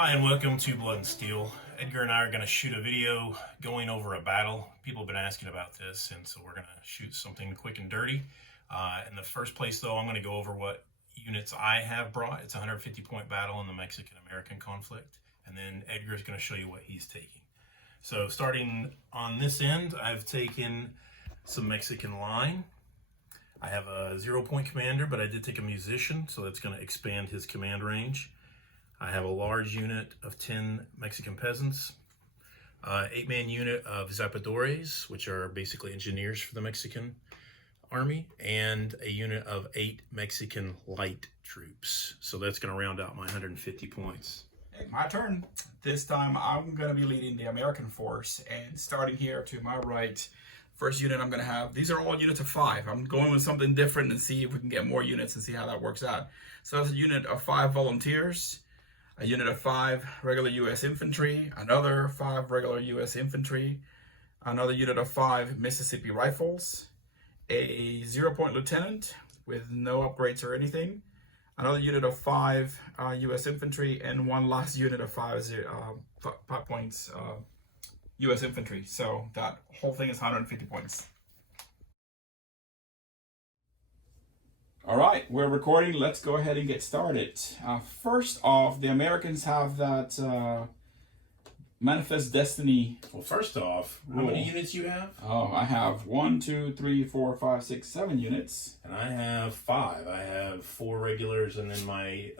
Hi and welcome to Blood and Steel. Edgar and I are going to shoot a video going over a battle. People have been asking about this, and so we're going to shoot something quick and dirty. In the first place, though, I'm going to go over what units I have brought. It's a 150-point battle in the Mexican American conflict, and then Edgar is going to show you what he's taking. So starting on this end, I've taken some Mexican line. I have a 0-point commander, but I did take a musician, so that's going to expand his command range. I have a large unit of 10 Mexican peasants, 8-man unit of zapadores, which are basically engineers for the Mexican army, and a unit of 8 Mexican light troops. So that's going to round out my 150 points. My turn. This time I'm going to be leading the American force, and starting here to my right, first unit I'm going to have, these are all units of 5. I'm going with something different and see if we can get more units and see how that works out. So that's a unit of 5 volunteers, a unit of 5 regular U.S. infantry, another 5 regular U.S. infantry, another unit of 5 Mississippi rifles, a 0-point lieutenant with no upgrades or anything, another unit of 5 U.S. infantry, and one last unit of 5 points U.S. infantry. So that whole thing is 150 points. All right, we're recording. Let's go ahead and get started. First off, the Americans have that Manifest Destiny. Well, first off, how many units you have? Oh, I have 1, 2, 3, 4, 5, 6, 7 units. And I have 5. I have 4 regulars and then my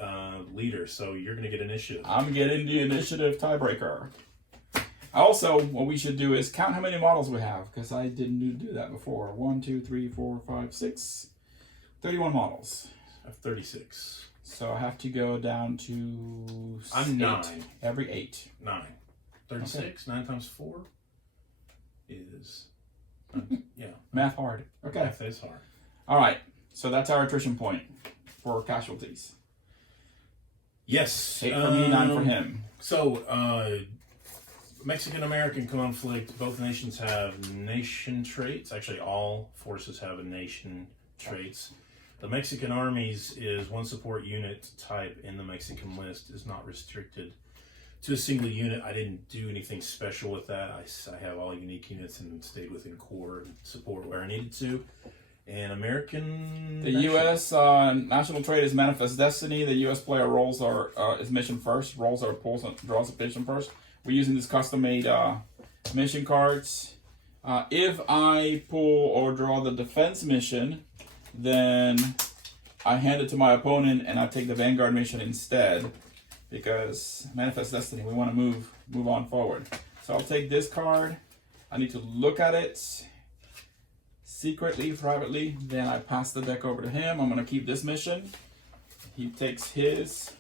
leader, so you're going to get initiative. I'm getting the initiative tiebreaker. Also, what we should do is count how many models we have, because I didn't do that before. 1, 2, 3, 4, 5, 6. 31 models. I have 36. So I have to go down to I'm 9. Every 8. 9. 36, okay. 9 times 4 is, yeah. Math hard. Okay. Math is hard. All right. So that's our attrition point for casualties. Yes. 8 for me, 9 for him. So, Mexican-American conflict, both nations have nation traits. Actually, all forces have a nation traits. The Mexican armies is one support unit type in the Mexican list, is not restricted to a single unit. I didn't do anything special with that. I have all unique units and stayed within core and support where I needed to. And American... The U.S. national trait is Manifest Destiny. The U.S. player rolls are is mission first. Rolls are pulls and draws a mission first. We're using this custom-made mission cards. If I pull or draw the defense mission, then I hand it to my opponent and I take the Vanguard mission instead, because Manifest Destiny, we want to move on forward. So I'll take this card. I need to look at it secretly, privately. Then I pass the deck over to him. I'm going to keep this mission. He takes his.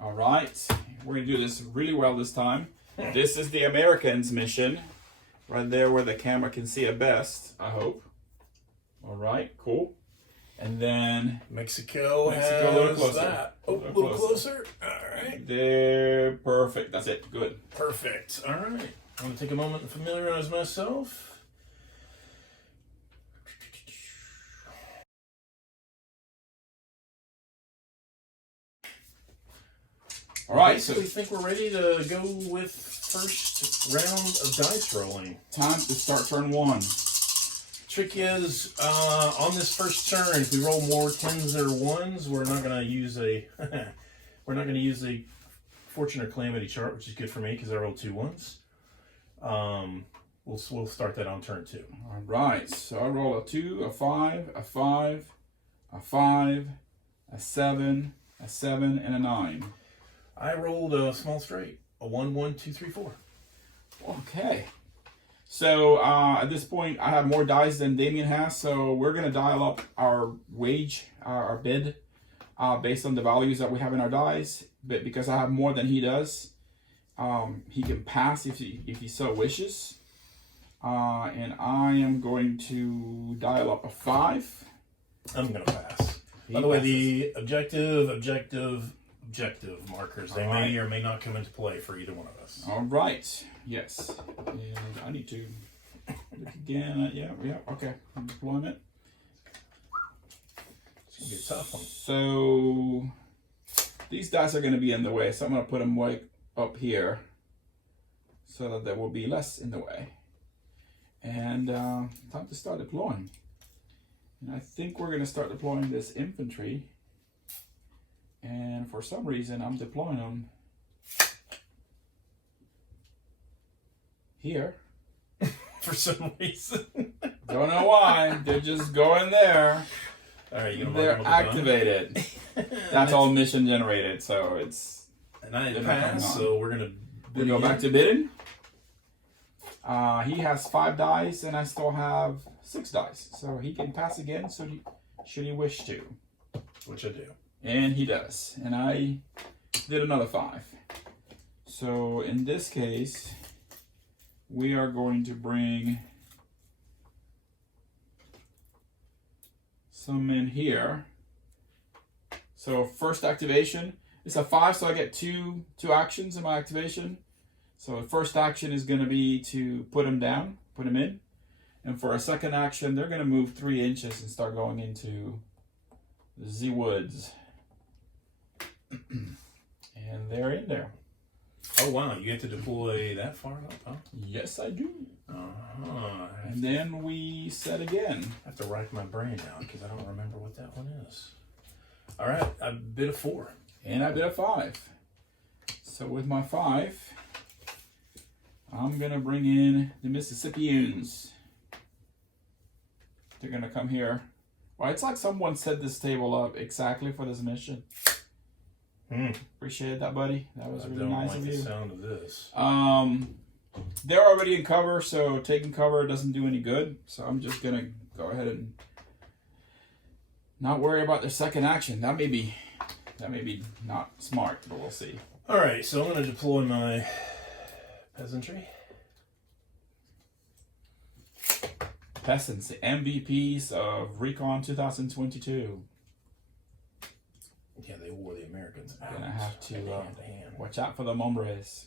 All right. We're going to do this really well this time. This is the Americans' mission. Right there where the camera can see it best, I hope. All right, cool. And then Mexico has a little closer. That. Oh, a little closer. All right. There, perfect. That's it. Good. Perfect. All right. I'm going to take a moment to familiarize myself. All right. Basically, think we're ready to go with first round of dice rolling. Time to start turn 1. Trick is, on this first turn, if we roll more 10s or 1s, we're not going to use a fortune or calamity chart, which is good for me because I rolled 2 1s. We'll start that on turn 2. All right. So I roll a 2, a 5, a 5, a 5, a 7, a 7, and a 9. I rolled a small straight, a 1 1 2 3 4. Okay. So at this point, I have more dice than Damien has, so we're going to dial up our wage, our bid, based on the values that we have in our dice. But because I have more than he does, he can pass if he so wishes. And I am going to dial up a 5. I'm going to pass. By the way, the objective markers, they may or may not come into play for either one of us. All right. Yes. And I need to look again. Yeah, okay. Deployment. It's going to be a tough one. So these dice are going to be in the way, so I'm going to put them way up here so that they will be less in the way. And time to start deploying. And I think we're going to start deploying this infantry. And for some reason, I'm deploying them here. For some reason. Don't know why. They're just going there. All right, they're activated. That's all mission generated, so it's. And I passed, so we're gonna go back to bidding. He has 5 dice, and I still have 6 dice, so he can pass again. So should he wish to, which I do, and he does. And I did another 5. So in this case, we are going to bring some in here. So first activation, it's a 5, so I get two actions in my activation. So the first action is going to be to put them down, put them in. And for a second action, they're going to move 3 inches and start going into the woods. And they're in there. Oh wow, you get to deploy that far up, huh? Yes, I do. Uh-huh. And then we set again. I have to rack my brain out because I don't remember what that one is. All right, I bid a 4. And I bid a 5. So with my 5, I'm going to bring in the Mississippians. They're going to come here. Well, it's like someone set this table up exactly for this mission. Appreciate that, buddy. That was really nice of you. I don't like the sound of this. They're already in cover, so taking cover doesn't do any good. So I'm just going to go ahead and not worry about their second action. That may be not smart, but we'll see. All right, so I'm going to deploy my peasantry. Peasants, the MVPs of Recon 2022. Yeah, they wore the Americans. Gonna have to watch out for the hombres.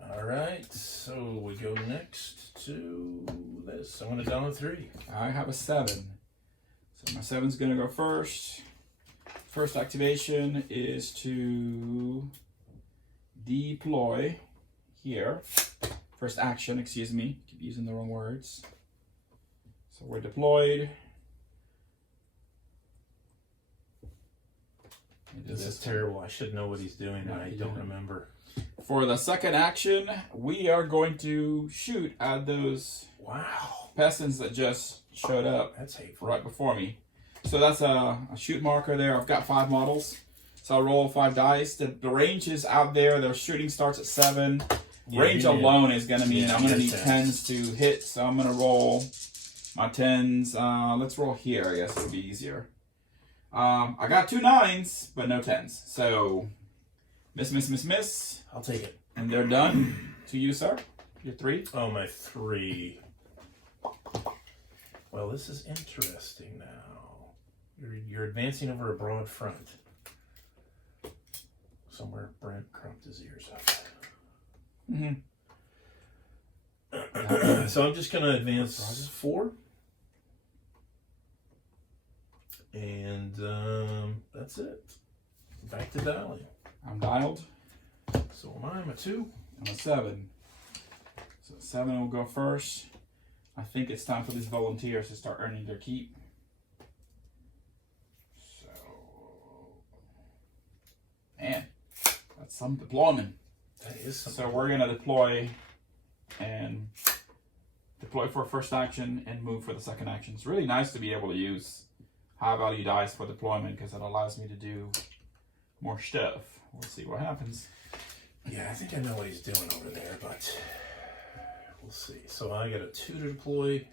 All right, so we go next to this. I'm going to download 3. I have a 7. So my 7's going to go first. First activation is to deploy here. First action, excuse me. Keep using the wrong words. So we're deployed. This is terrible. I should know what he's doing, and I don't remember. For the second action, we are going to shoot at those peasants that just showed up. That's hateful. Right before me. So that's a shoot marker there. I've got 5 models. So I'll roll 5 dice. The range is out there. Their shooting starts at 7. Yeah, range alone is going to mean I'm going to need 10s to hit. So I'm going to roll my 10s. Let's roll here. I guess it'll be easier. I got 2 9s, but no 10s. So miss. I'll take it. And they're done. To you, sir. Your 3. Oh, my 3. Well, this is interesting now. You're advancing over a broad front. Somewhere Brent crumped his ears up. So I'm just going to advance 4. And that's it. Back to dialing. I'm dialed. So am I. I'm a 2. I'm a 7. So 7 will go first. I think it's time for these volunteers to start earning their keep. So, man, that's some deployment. That is something. So we're gonna deploy for first action and move for the second action. It's really nice to be able to use high value dice for deployment because it allows me to do more stuff. We'll see what happens. Yeah, I think I know what he's doing over there, but we'll see. So I got a 2 to deploy.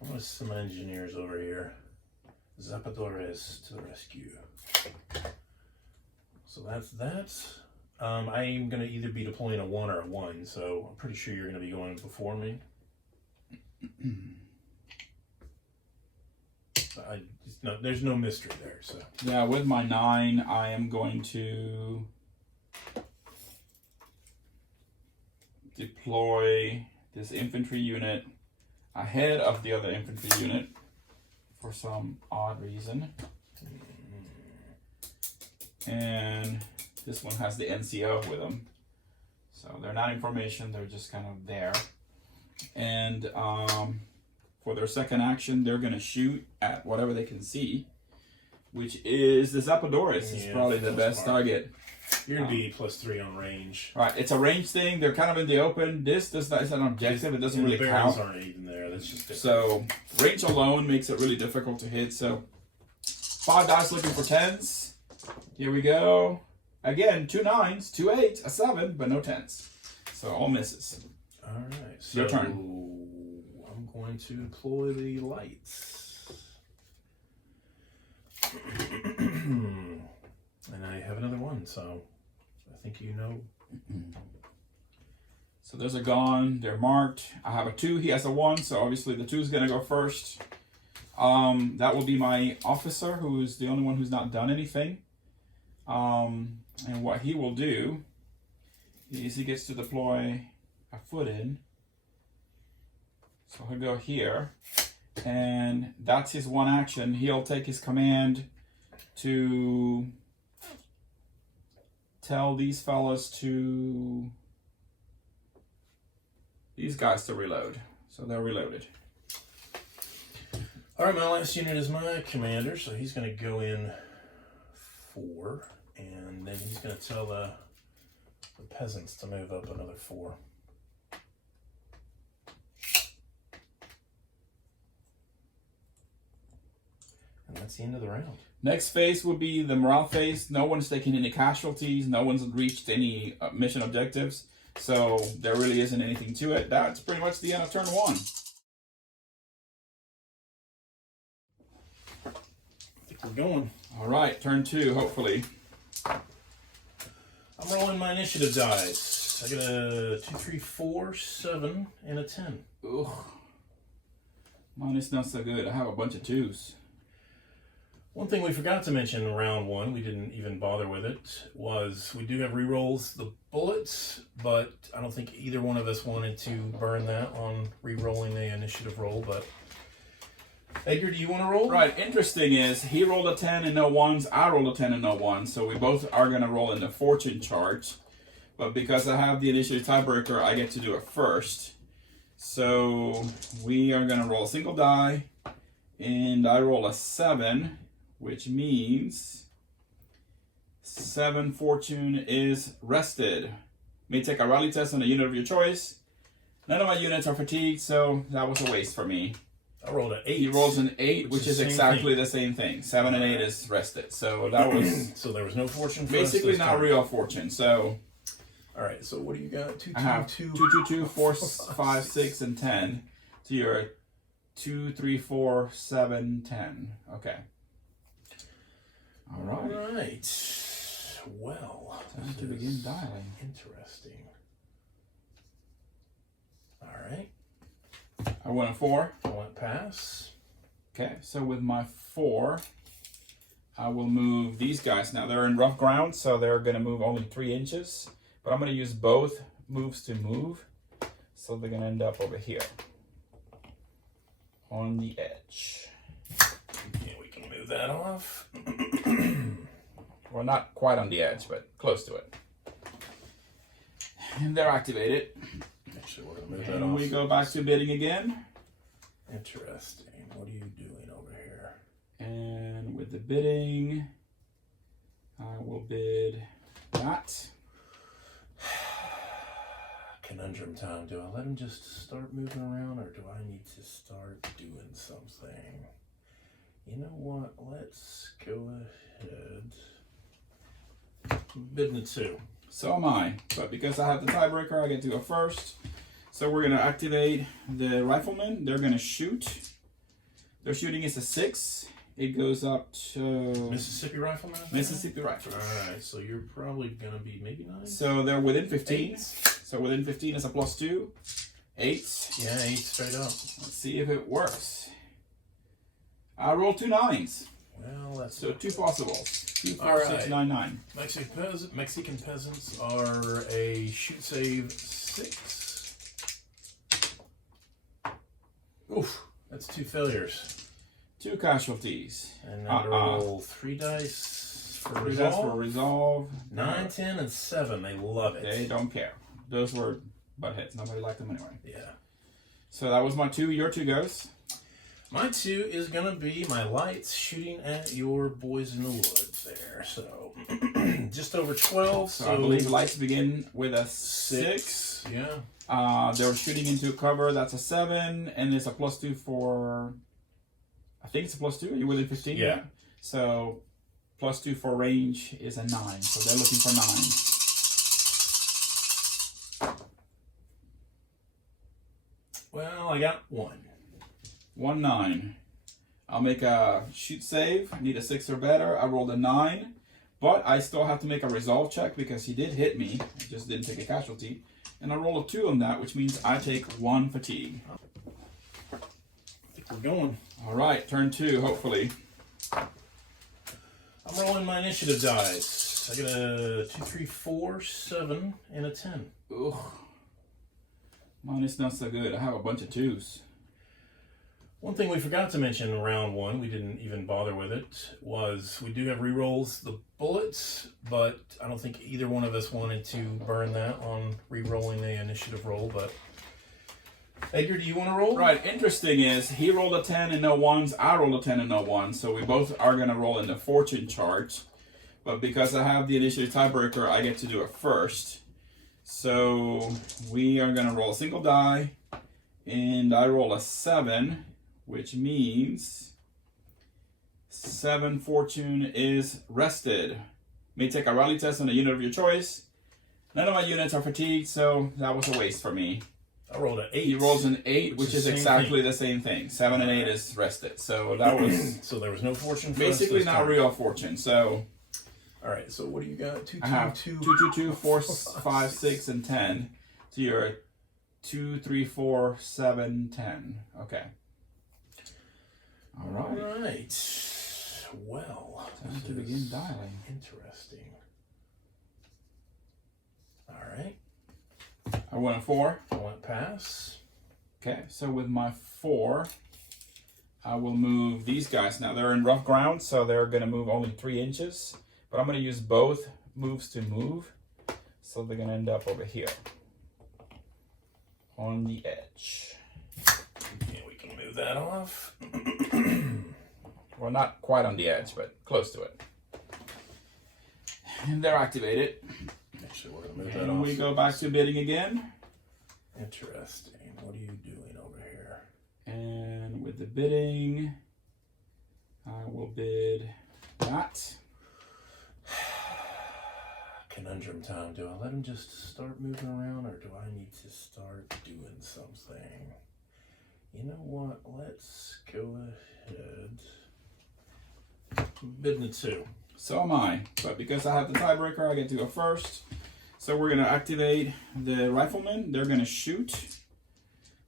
I want some engineers over here. Zapadores to the rescue. So that's that. I'm going to either be deploying a 1 or a 1, so I'm pretty sure you're going to be going before me. There's no mystery there. So yeah, with my 9, I am going to deploy this infantry unit ahead of the other infantry unit for some odd reason. And this one has the NCO with them. So they're not information, they're just kind of there. And for their second action, they're going to shoot at whatever they can see, which is the Zapdoris. It's probably the best target. You're going to be +3 on range. Right, it's a range thing. They're kind of in the open. This is an objective. It doesn't really the barrels count. aren't even there. That's just different. So range alone makes it really difficult to hit. So 5 dice looking for 10s. Here we go. Again, 2 9s, 2 8s, a 7, but no 10s. So all misses. All right. So your turn. I'm going to deploy the lights. And I have another one, so I think you know. So there's a gone. They're marked. I have a 2. He has a 1. So obviously the 2 is going to go first. That will be my officer, who is the only one who's not done anything. And what he will do is he gets to deploy a foot in. So he'll go here. And that's his one action. He'll take his command to tell these fellas to... these guys to reload. So they're reloaded. All right, my last unit is my commander, so he's going to go in 4, and then he's going to tell the peasants to move up another 4. And that's the end of the round. Next phase will be the morale phase. No one's taking any casualties. No one's reached any mission objectives. So there really isn't anything to it. That's pretty much the end of turn 1. I think we're going. All right, turn 2, hopefully. I'm rolling my initiative dice. I got a 2, 3, 4, 7, and a 10. Ugh. Mine is not so good. I have a bunch of 2s. One thing we forgot to mention in round 1, we didn't even bother with it, was we do have rerolls the bullets, but I don't think either one of us wanted to burn that on rerolling the initiative roll. But Edgar, do you want to roll? Right, interesting is he rolled a 10 and no 1s. I rolled a 10 and no 1s. So we both are going to roll in the fortune chart. But because I have the initiative tiebreaker, I get to do it first. So we are going to roll a single die. And I roll a 7. Which means 7 fortune is rested. May take a rally test on a unit of your choice. None of my units are fatigued, so that was a waste for me. I rolled an 8. He rolls an 8, which is exactly the same thing. 7 and 8 is rested. So that was so there was no fortune for basically us this not time. real fortune. So all right, so what do you got? 2, 2, I have 2, 2, 2, 2, 4, 5, 6, and 10. So you're 2, 3, 4, 7, 10. Okay. All right. All right. Well, Time to begin dialing. Interesting. All right. I went a 4. I went pass. Okay, so with my 4, I will move these guys. Now they're in rough ground, so they're going to move only 3 inches. But I'm going to use both moves to move. So they're going to end up over here on the edge. Yeah, we can move that off. Well, not quite on the edge, but close to it. And they're activated. Actually, we're going to move that And off. we go back to bidding again. Interesting. What are you doing over here? And with the bidding, I will bid that. Conundrum time. Do I let him just start moving around, or do I need to start doing something? You know what? Let's go ahead. Bidding a 2. So am I. But because I have the tiebreaker, I get to go first. So we're going to activate the riflemen. They're going to shoot. Their shooting is a 6. It goes up to... Mississippi Rifleman? Mississippi Rifleman. Alright, so you're probably going to be maybe 9? So they're within 15. 8. So within 15 is a +2. 8. Yeah, 8 straight up. Let's see if it works. I rolled 2 9s. Well, that's... So 2 possibles. 2, 4, All 6, right. 9, 9. Mexican peasants are a shoot save 6. Oof, that's 2 failures. 2 casualties. And then roll 3 dice. for 3 dice for resolve. resolve. 9, 10, and 7. They love it. They don't care. Those were butt hits. Nobody liked them anyway. Yeah. So that was my 2. Your 2 goes. My 2 is going to be my lights shooting at your boys in the woods there. So just over 12. So I believe lights begin with a 6. Yeah. They were shooting into cover. That's a 7. And there's a +2 for... I think it's a +2. Are you within 15? Yeah. So +2 for range is a 9. So they're looking for 9. Well, I got 1. 1, 9. I'll make a shoot save. I need a 6 or better. I rolled a 9. But I still have to make a resolve check because he did hit me. I just didn't take a casualty. And I roll a 2 on that, which means I take 1 fatigue. I think we're going. All right, turn 2, hopefully. I'm rolling my initiative dice. I got a 2, 3, 4, 7, and a 10. Ugh. Mine is not so good. I have a bunch of 2s. One thing we forgot to mention in round 1, we didn't even bother with it, was we do have rerolls the bullets, but I don't think either one of us wanted to burn that on rerolling the initiative roll. But Edgar, do you want to roll? Right, interesting is he rolled a 10 and no 1s. I rolled a 10 and no 1s. So we both are going to roll in the fortune chart. But because I have the initiative tiebreaker, I get to do it first. So we are going to roll a single die. And I roll a 7, which means 7 fortune is rested. May take a rally test on a unit of your choice. None of my units are fatigued, so that was a waste for me. I rolled an 8. He rolls an 8, which is exactly the same thing. 7 and 8 is rested. So that was so there was no fortune for basically us this not time. real fortune. So All right, so what do you got? 2, 2, I have 2, 2, 2, 2, 4, 5, 6, and 10. So you're 2, 3, 4, 7, 10. Okay. All right. All right. Well, Time to begin dialing. Interesting. All right. I went a 4. I went pass. Okay, so with my 4, I will move these guys. Now they're in rough ground, so they're going to move only 3 inches. But I'm going to use both moves to move. So they're going to end up over here on the edge. Yeah, we can move that off. Well, not quite on the edge, but close to it. And they're activated. Actually, we're going to move that And off. we go back to bidding again. Interesting. What are you doing over here? And with the bidding, I will bid that. Conundrum time. Do I let him just start moving around, or do I need to start doing something? You know what? Let's go ahead. Bidding a 2. So am I. But because I have the tiebreaker, I get to go first. So we're going to activate the riflemen. They're going to shoot.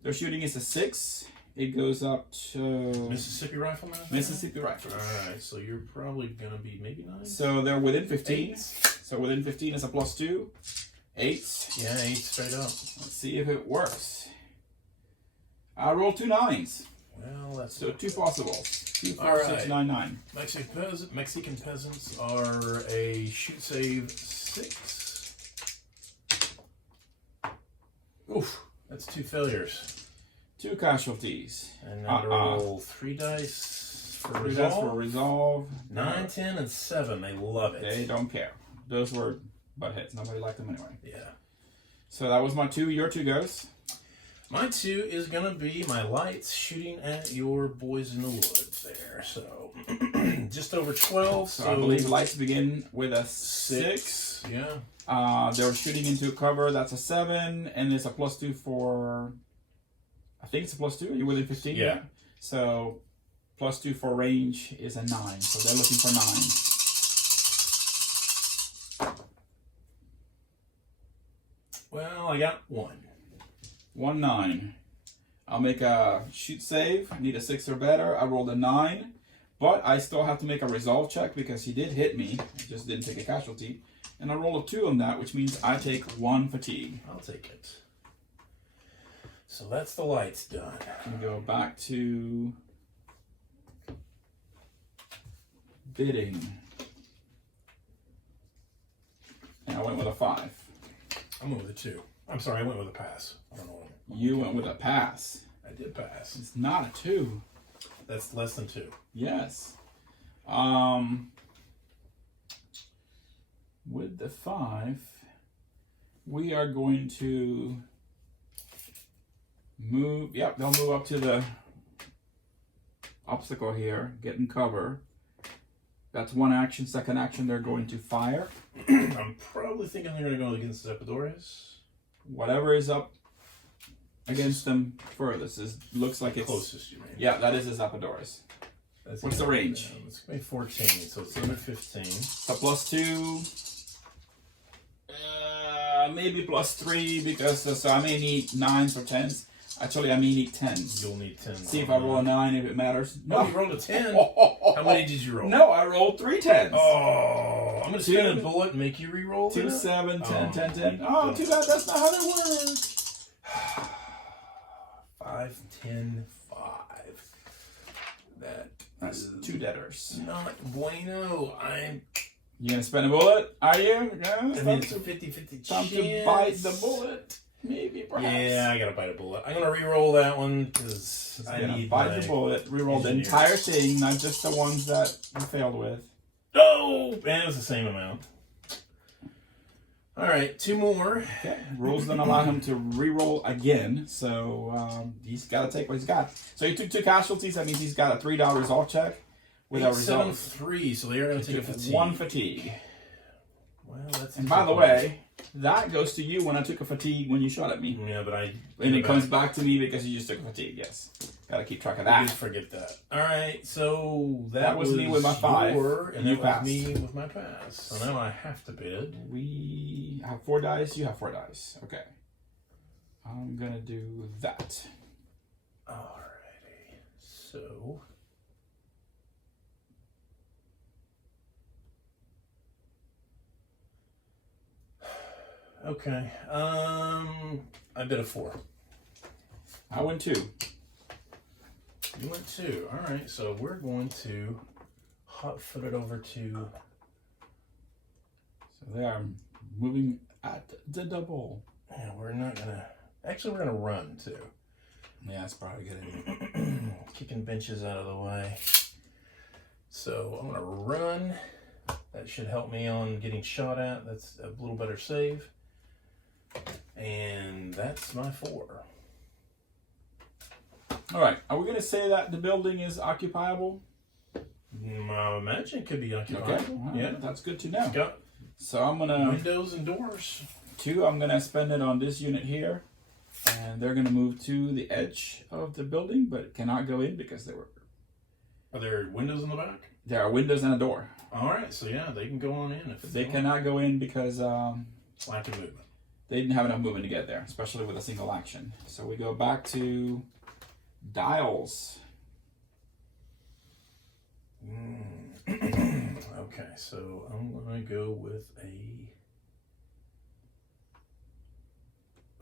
Their shooting is a 6. It goes up to Mississippi Rifleman? Mississippi Rifles. Alright, so you're probably going to be maybe 9? So they're within 15. 8. So within 15 is a +2. 8. Yeah, 8 straight up. Let's see if it works. I rolled 2 9s. Well, that's So 2 possibles. 2, 4, All 6, right. 9, 9. Mexican peasants are a shoot save 6. Oof, that's 2 failures. 2 casualties. And then roll 3 dice for 3 resolve. dice for resolve. 9, 10, and 7. They love it. They don't care. Those were butt hits. Nobody liked them anyway. Yeah. So that was my 2. Your 2 goes. My 2 is going to be my lights shooting at your boys in the woods there. So just over 12. So I believe lights begin with a 6. Yeah. They were shooting into cover. That's a 7. And there's a +2 for... I think it's a +2. Are you within 15? Yeah. So +2 for range is a 9. So they're looking for 9. Well, I got 1. 1, 9. I'll make a shoot save. I need a 6 or better. I rolled a 9. But I still have to make a resolve check because he did hit me. I just didn't take a casualty. And I roll a 2 on that, which means I take 1 fatigue. I'll take it. So that's the lights done. And go back to bidding. And I went with a 5. I went with a 2. I'm sorry, I went with a pass. I don't know. You went with a pass. I did pass. It's not a 2. That's less than 2. Yes. With the 5, we are going to move. Yep, they'll move up to the obstacle here, get in cover. That's one action. Second action, they're going to fire. I'm probably thinking they're going to go against Zepadores. Whatever is up against them furthest looks like it's Closest, you mean? Yeah, that is the Zapadores. What's the range? It's going to be 14, so it's under 15. So +2. Maybe +3 because so I may need 9s or 10s. Actually, I may need 10s. You'll need 10s. See if I roll a 9 if it matters. No, you rolled a 10. How many did you roll? No, I rolled 3 10s. Oh, I'm going to spin a bullet and make you re-roll 2, that? 7, 10, Oh. 10, 10. Oh, too bad that's not how that works. 5, 10, 5. That's 2 debtors. Not bueno. You gonna spend a bullet? Are you? I mean, it's a 50-50 Time chance. to bite the bullet. Maybe, perhaps. Yeah, I gotta bite a bullet. I'm gonna re-roll that one because I need bite the bullet. Reroll the engineers. entire thing, not just the ones that you failed with. No, man, it was the same amount. All right, 2 more. Okay. Rules don't allow him to re-roll again, so he's got to take what he's got. So he took 2 casualties. That means he's got a $3 resolve check with a 8, 7, result. 3. So they are gonna take a fatigue. 1 fatigue. Well, that's. And by the way, that goes to you when I took a fatigue when you shot at me. Yeah, but And it comes back to me because you just took a fatigue. Yes. Got to keep track of that. Please forget that. All right, so That was me with my 5, and you that passed. was me with my pass. So now I have to bid. We have 4 dice. You have 4 dice. Okay. I'm going to do that. Alrighty. So. Okay. I bid a 4. I went 2. You went 2. All right. So we're going to hot foot it over to. So they are moving at the double. Yeah, we're not gonna. Actually, we're gonna run too. Yeah, that's probably a good idea. Kicking benches out of the way. So I'm gonna run. That should help me on getting shot at. That's a little better save. And that's my 4. All right. Are we going to say that the building is occupiable? I imagine it could be occupied. Okay. All right. Yeah. That's good to know. It's got So I'm going to... windows and doors. 2, I'm going to spend it on this unit here. And they're going to move to the edge of the building, but cannot go in because there Are there windows in the back? are windows and a door. All right. So yeah, they can go on in if They cannot go in because lack of movement. they didn't have enough movement to get there, especially with a single action. So we go back to dials. Okay, so I'm gonna go with a.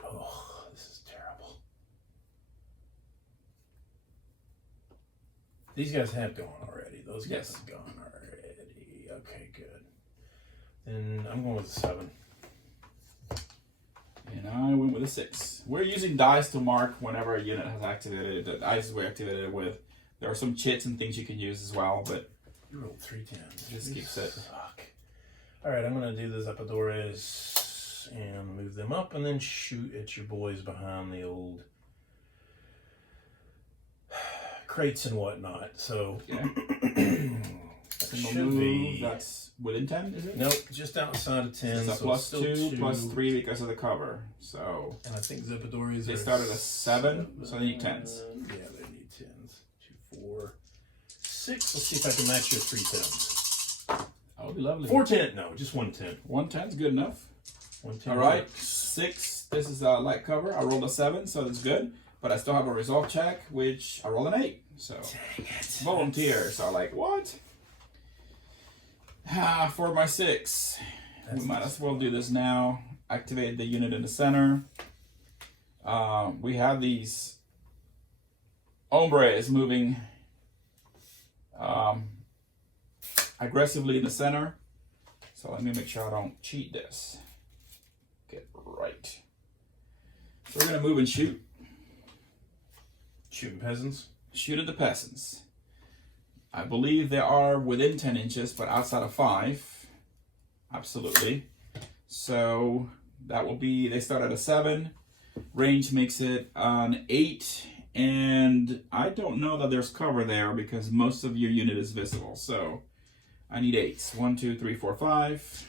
Oh, this is terrible. These guys have gone already. Those guys Yes. have gone already. Okay, good. Then I'm going with a 7. And I went with a 6. We're using dice to mark whenever a unit has activated the dice we activated it with. There are some chits and things you can use as well, but You rolled 3 10s. Just keeps it. Fuck. All right, I'm gonna do the Zapadores and move them up, and then shoot at your boys behind the old crates and whatnot. So yeah. that Single should move, be that's within 10, is it? nope, just outside of 10. It's a so plus still 2, 2, plus 3 because of the cover. So And I think Zapadores they are started at 7, so they need 10s. Yeah, they need 10s. 2, 4, 6. Let's see if I can match your 3 10s. That would be lovely. 4 10. No, just 1 10. 1 10 is good enough. 1 10. All right, 6. This is a light cover. I rolled a 7, so that's good. But I still have a resolve check, which I rolled an 8. So Dang it. volunteers are like, what? For my 6. We might as well do this now. Activate the unit in the center. We have these hombres moving aggressively in the center. So let me make sure I don't cheat this. Get right. So we're gonna move and shoot. Shooting peasants? Shoot at the peasants. I believe they are within 10 inches, but outside of 5. Absolutely. So that will be, they start at a 7. Range makes it an 8. And I don't know that there's cover there because most of your unit is visible. So I need 8s. 1, 2, 3, 4, 5.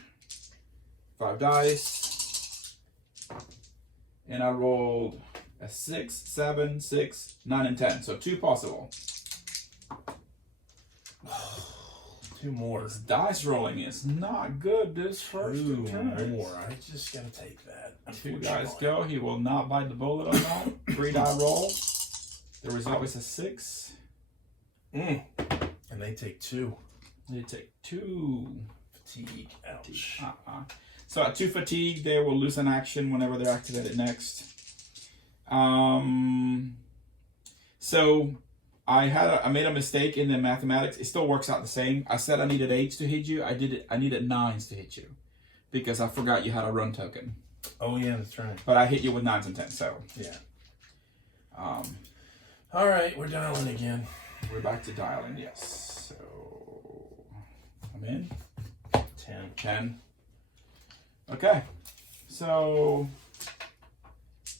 5 dice. And I rolled a 6, 7, 6, 9, and 10. So 2 possible. 2 more. This dice rolling is not good this first 2 turn. more. I just gotta take that. 2 dice go. He will not bite the bullet on that. 3 die roll. The result is a 6. And they take 2. They take 2. Fatigue. Ouch. So at 2 fatigue, they will lose an action whenever they're activated next. So I made a mistake in the mathematics. It still works out the same. I said I needed 8s to hit you. I needed 9s to hit you because I forgot you had a run token. Oh yeah, that's right. But I hit you with 9s and 10s. So yeah. All right, we're dialing again. We're back to dialing. Yes. So I'm in. 10. 10. Okay. So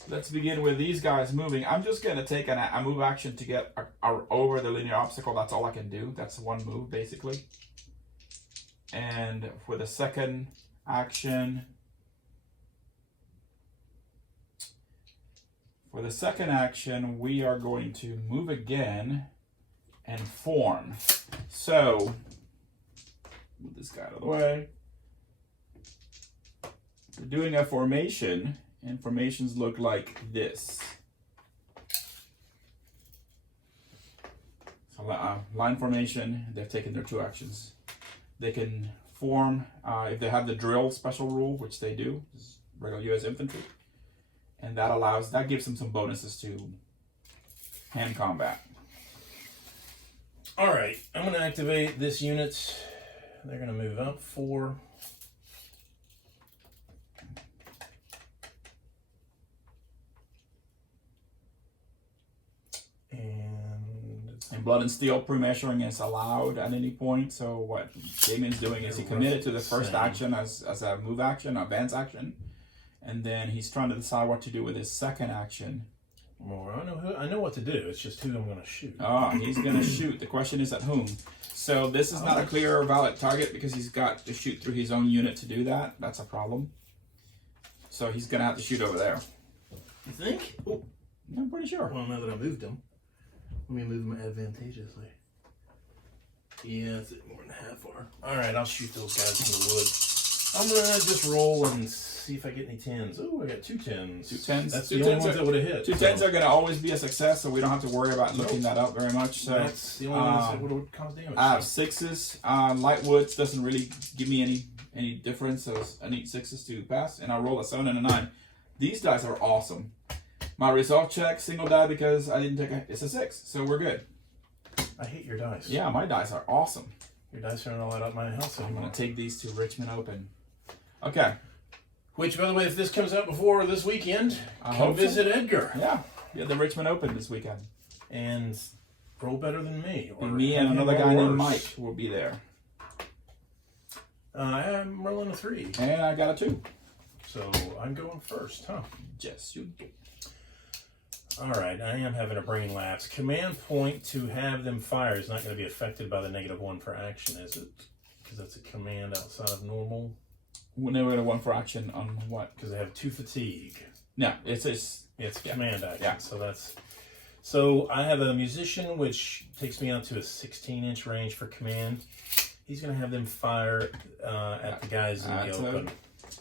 let's begin with these guys moving. I'm just going to take a move action to get over the linear obstacle. That's all I can do. That's one move, basically. And for the second action... we are going to move again and form. So, move this guy out of the way. We're doing a formation, and formations look like this. So, line formation, they've taken their 2 actions. They can form, if they have the drill special rule, which they do, regular U.S. infantry. And that gives them some bonuses to hand combat. All right, I'm going to activate this unit. They're going to move up 4. And blood and steel pre-measuring is allowed at any point. So what Damien's doing is he committed to the first action as a move action, advance action. And then he's trying to decide what to do with his second action. Well, I know what to do. It's just who I'm going to shoot. Oh, he's going to shoot. The question is at whom. So this is not a clear or valid target because he's got to shoot through his own unit to do that. That's a problem. So he's going to have to shoot over there. You think? Oh. I'm pretty sure. Well, now that I moved him, let me move him advantageously. Yeah, that's it. More than half far. All right, I'll shoot those guys in the wood. I'm going to just roll and see if I get any 10s. Oh, I got 2 10s. 2 10s. That's the only ones that would have hit. 2 10s are going to always be a success, so we don't have to worry about looking that up very much. So that's the only ones that would have caused damage. I have 6s. Light woods doesn't really give me any difference, so I need 6s to pass, and I roll a 7 and a 9. These dice are awesome. My resolve check, single die because I didn't take it's a 6, so we're good. I hate your dice. Yeah, my dice are awesome. Your dice aren't allowed out my house anymore. I'm going to take these to Richmond Open. Okay. Which, by the way, if this comes out before this weekend, come visit Edgar. Yeah, the Richmond Open this weekend. And roll better than me. Or me and another guy named Mike will be there. I'm rolling a 3. And I got a 2. So I'm going first, huh? Yes, you do. All right, I am having a brain lapse. Command point to have them fire is not going to be affected by the -1 for action, is it? Because that's a command outside of normal. Whenever 1 for action on what? Because they have 2 fatigue. No, it's a command action. Yeah. So I have a musician, which takes me out to a 16-inch range for command. He's going to have them fire at the guys in the open.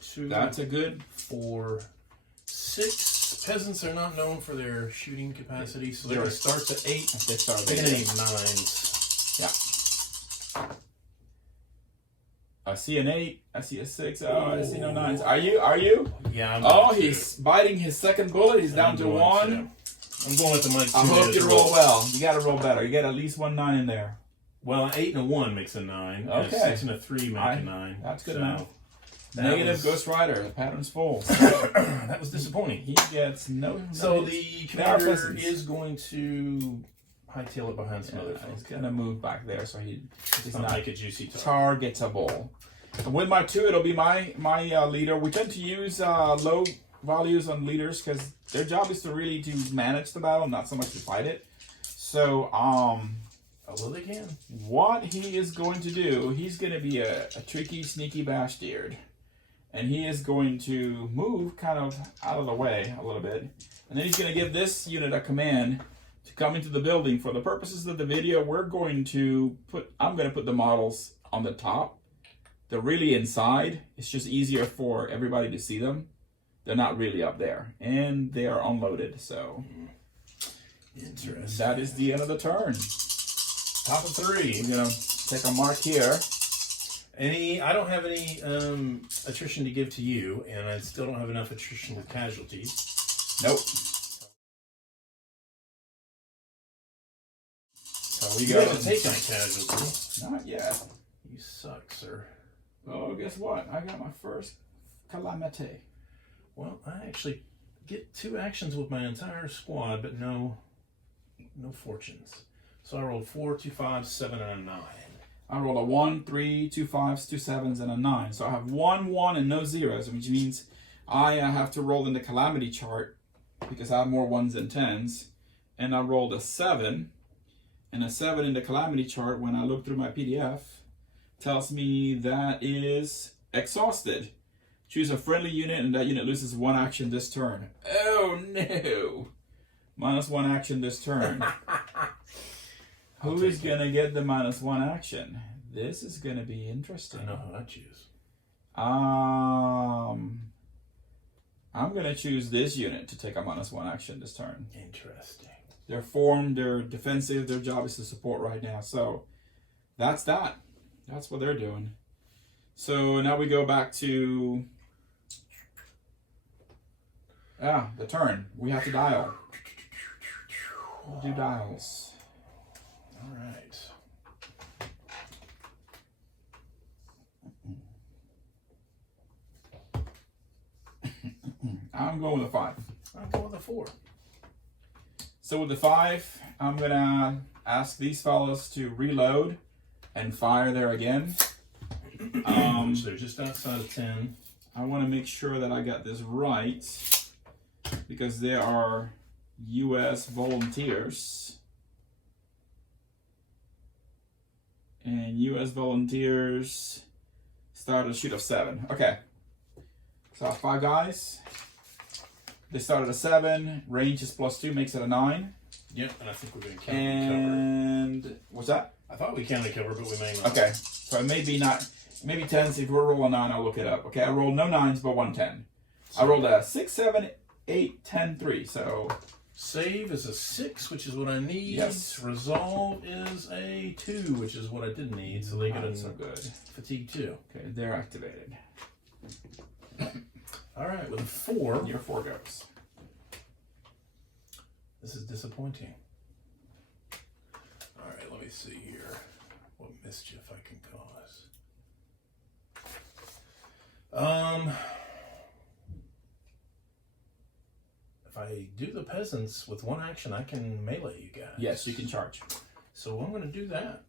2, that's a good 4, 6. Peasants are not known for their shooting capacity, so they're going to start to 8. They start They're going to need 9s. Yeah. I see an 8. I see a 6. Oh, I see no 9s. Are you? Yeah. He's biting his second bullet. He's down to 1. I'm going with the Mike. I hope you roll well. You got to roll better. You got at least 1 9 in there. Well, 8 and a 1 makes a 9. Okay. And a 6 and a 3 make a 9. That's good So enough. that Negative was- Ghost Rider. The pattern's full. That was disappointing. He gets no. So the commander lessons. is going to hightail it behind some other He's folks. gonna move back there so he's It's not not like a juicy target. targetable. And with my 2, it'll be my leader. We tend to use low values on leaders because their job is to really to manage the battle, not so much to fight it. So Although they can. what he is going to do, he's going to be a tricky, sneaky bastard. And he is going to move kind of out of the way a little bit. And then he's going to give this unit a command to come into the building. For the purposes of the video, I'm going to put the models on the top. They're really inside. It's just easier for everybody to see them. They're not really up there. And they are unloaded, so. Interesting. That is the end of the turn. Top of 3. We're going to take a mark here. I don't have any attrition to give to you, and I still don't have enough attrition with casualties. Nope. So we got to take my casualty. Not yet. You suck, sir. Oh, guess what? I got my first calamity. Well, I actually get 2 actions with my entire squad, but no fortunes. So I rolled 4, 2 5s, 7, and a 9. I rolled a 1, 3, 2 5s, 2 7s, and a 9. So I have 1, 1, and no zeros, which means I have to roll in the calamity chart because I have more 1s than 10s. And I rolled a 7. And a 7 in the calamity chart, when I look through my PDF, tells me that is exhausted. Choose a friendly unit, and that unit loses 1 action this turn. Oh no! -1 action this turn. Who is going to get the -1 action? This is going to be interesting. I know who I choose. I'm going to choose this unit to take a -1 action this turn. Interesting. They're formed, they're defensive, their job is to support right now. So that's that. That's what they're doing. So now we go back to the turn. We have to dial. We'll do dials. All right. I'm going with a 5. I'll go with a 4. So with the 5, I'm gonna ask these fellows to reload and fire there again. So they're just outside of 10. I want to make sure that I got this right because they are U.S. volunteers. And U.S. volunteers started a shoot of 7. Okay. So I have 5 guys. They started a 7. Range is +2, makes it a 9. Yep, and I think we're going to count And what's that? cover. I thought we counted cover, but we may not. Okay. So it may be not, maybe 10s. If we're rolling 9, I'll look it up. Okay, I rolled no 9s, but 1 10. I rolled a 6, 7, 8, 10, 3. So Save is a 6, which is what I need. Yes. Resolve is a 2, which is what I didn't need. So they get a not so good. fatigue 2. Okay, they're activated. All right, with a 4. Your 4 goes. This is disappointing. All right, let me see here. What mischief I can cause. If I do the peasants with 1 action, I can melee you guys. Yes, you can charge. So I'm going to do that.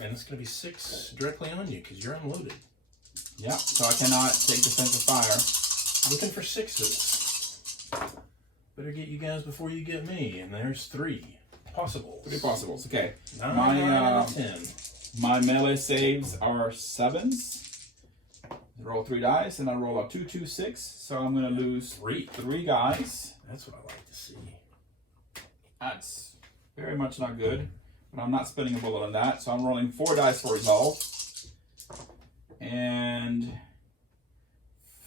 And it's going to be 6 directly on you because you're unloaded. Yeah, so I cannot take defensive fire. Looking for 6s. Better get you guys before you get me. And there's 3 possibles. 3 possibles. Okay. 9, My, 9, and a 10. My melee saves are 7s. I roll 3 dice, and I roll a 2, 2, 6. So I'm going to lose 3 guys. That's what I like to see. That's very much not good. But I'm not spending a bullet on that. So I'm rolling 4 dice for resolve. And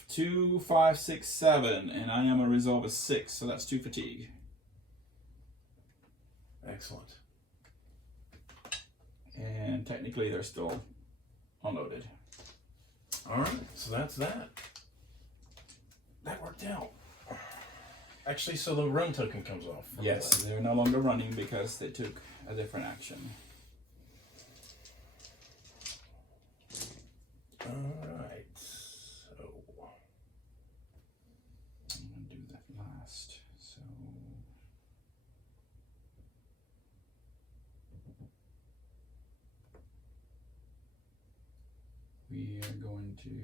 2, 5, 6, 7. And I am a resolve of 6. So that's 2 fatigue. Excellent. And technically they're still unloaded. All right, so that's that. That worked out. Actually, so the run token comes off. Yes, they're no longer running because they took a different action. to do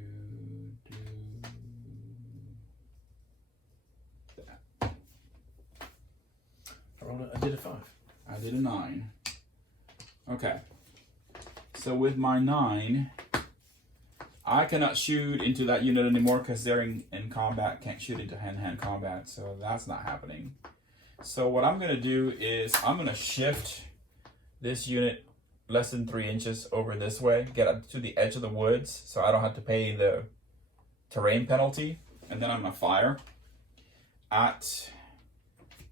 that. I did a 5. I did a 9. Okay. So with my 9, I cannot shoot into that unit anymore because they're in combat. Can't shoot into hand-to-hand combat, so that's not happening. So what I'm going to do is I'm going to shift this unit less than 3 inches over this way, get up to the edge of the woods so I don't have to pay the terrain penalty, and then I'm going to fire at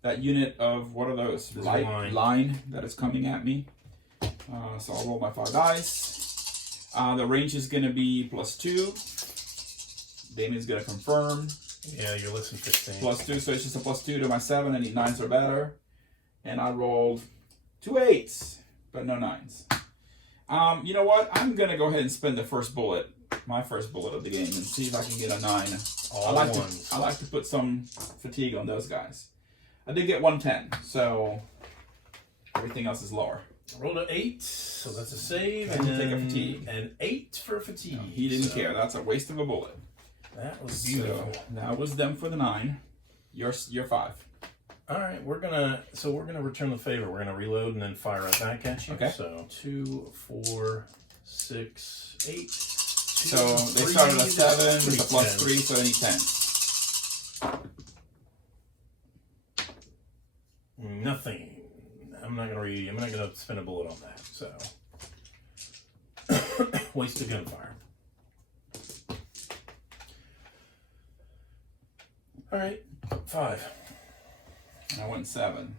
that unit of, what are those? Line that is coming at me. So I'll roll my 5 dice. The range is going to be +2. Damien's going to confirm. Yeah, you're listing 15. +2, so it's just a +2 to my 7. I need 9s or better. And I rolled 2 8s, but no 9s. You know what? I'm going to go ahead and spend the first bullet, my first bullet of the game, and see if I can get a 9. All ones. I like to put some fatigue on those guys. I did get 110, so everything else is lower. Rolled an 8, so that's a save, and take a fatigue. An 8 for fatigue. No, he didn't care. That's a waste of a bullet. That was beautiful. So that was them for the 9. You're 5. All right, we're gonna return the favor. We're gonna reload and then fire right back at you. Okay. So 2, 4, 6, 8. 2, So they started at 7 with a +3, so they need 10. Nothing. I'm not gonna spend a bullet on that. So waste of gunfire. All right, 5. I went 7.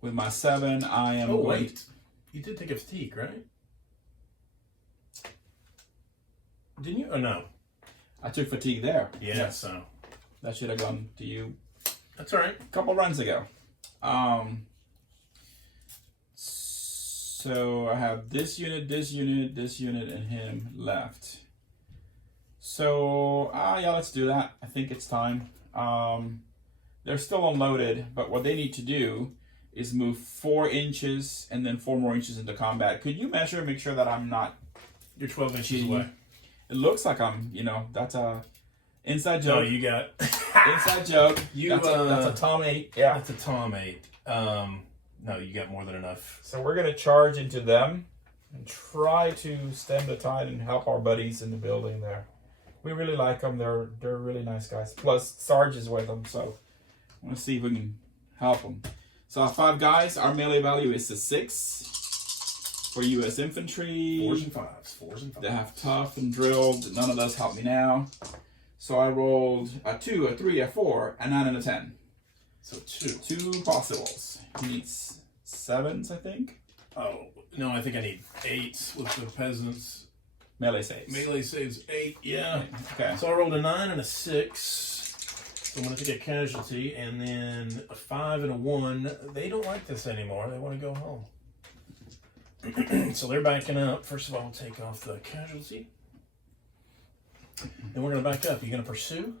With my 7, I am. Oh going wait, you did take a fatigue, right? Didn't you? Oh no. I took fatigue there. Yeah. Yes. So That should have gone to you that's all right. a couple runs ago. So I have this unit, this unit, this unit, and him left. So yeah, let's do that. I think it's time. They're still unloaded, but what they need to do is move 4 inches and then 4 more inches into combat. Could you measure and make sure that I'm not? You're 12 inches away. It looks like I'm, that's a inside joke. No, you got inside joke. You that's a Tom 8. Yeah. That's a Tom 8. No, you got more than enough. So we're gonna charge into them and try to stem the tide and help our buddies in the building there. We really like them. They're really nice guys. Plus Sarge is with them, so I want to see if we can help them. So our 5 guys, our melee value is a 6 for U.S. infantry. 4s and 5s. 4s and 5s. They have tough and drilled. None of those help me now. So I rolled a 2, a 3, a 4, a 9, and a 10. So 2. 2 possibles. He needs 7s, I think. Oh no, I think I need 8s with the peasants. Melee saves. Melee saves 8. Yeah. Okay. So I rolled a 9 and a 6. So I'm gonna take a casualty, and then a 5 and a 1. They don't like this anymore. They want to go home. So they're backing up. First of all, we'll take off the casualty. Then we're gonna back up. You gonna pursue?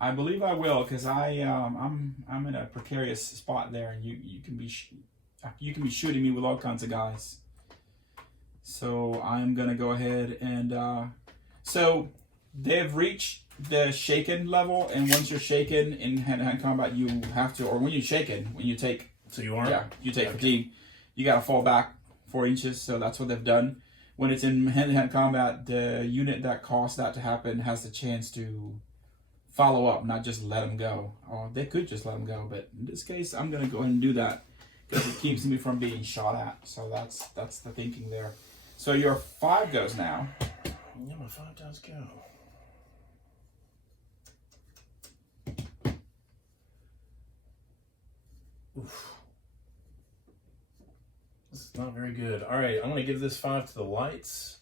I believe I will, because I'm in a precarious spot there, and you can be shooting me with all kinds of guys. So I'm gonna go ahead and so they've reached the shaken level, and once you're shaken in hand-to-hand combat, you have to, or when you're shaken, when you take, so you are, yeah, you take fatigue, you gotta fall back 4 inches. So that's what they've done. When it's in hand-to-hand combat, the unit that caused that to happen has the chance to follow up, not just let them go. Or they could just let them go, but in this case, I'm gonna go ahead and do that because it keeps me from being shot at. So that's the thinking there. So your 5 goes now. Yeah, my 5 does go. Oof. This is not very good. All right, I'm gonna give this 5 to the lights.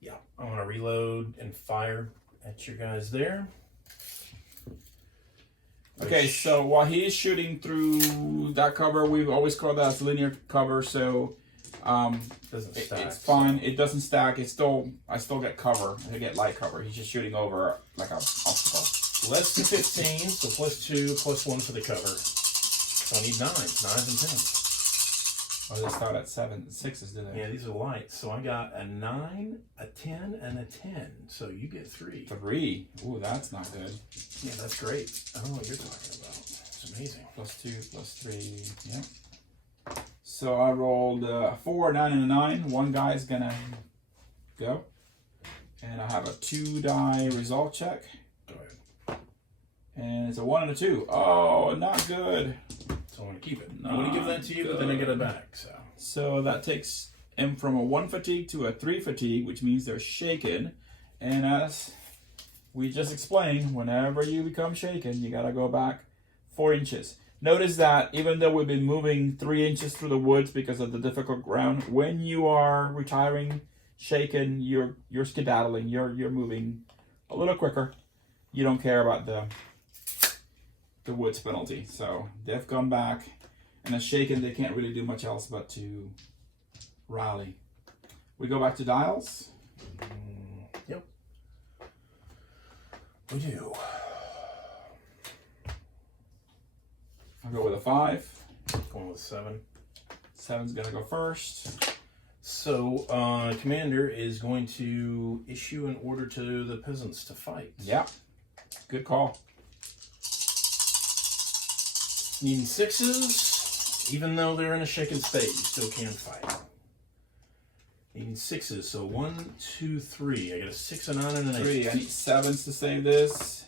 Yeah, I'm gonna reload and fire at your guys there. Okay, so while he is shooting through that cover, we've always called that as linear cover. So doesn't stack, it's fine. So. It doesn't stack. I still get cover. I get light cover. He's just shooting over like a obstacle. Less than 15, so +2, +1 for the cover. So I need 9s and 10s. Oh, they start at 6s, do they? Yeah, these are lights. So I got a 9, a 10, and a 10. So you get 3. 3. Ooh, that's not good. Yeah, that's great. I don't know what you're talking about. It's amazing. +2, +3. Yep. So I rolled 4, 9, and a 9. One guy's gonna go. And I have a 2-die resolve check. Go ahead. And it's a 1 and a 2. Oh, not good. So I'm going to keep it. I'm going to give that to you, but then I get it back. So that takes him from a 1 fatigue to a 3 fatigue, which means they're shaken. And as we just explained, whenever you become shaken, you got to go back 4 inches. Notice that even though we've been moving 3 inches through the woods because of the difficult ground, when you are retiring shaken, you're skedaddling, you're moving a little quicker. You don't care about the woods penalty. So they've come back, and as shaken, they can't really do much else but to rally. We go back to dials. Yep, we do. I'll go with a 5. Going with 7. 7's gonna go first. So, Commander is going to issue an order to the peasants to fight. Yeah, good call. Needing 6s, even though they're in a shaken state, you still can fight. Needing 6s, so 1, 2, 3. I got a 6, a 9, and an 8. 3. I need 7s to save this.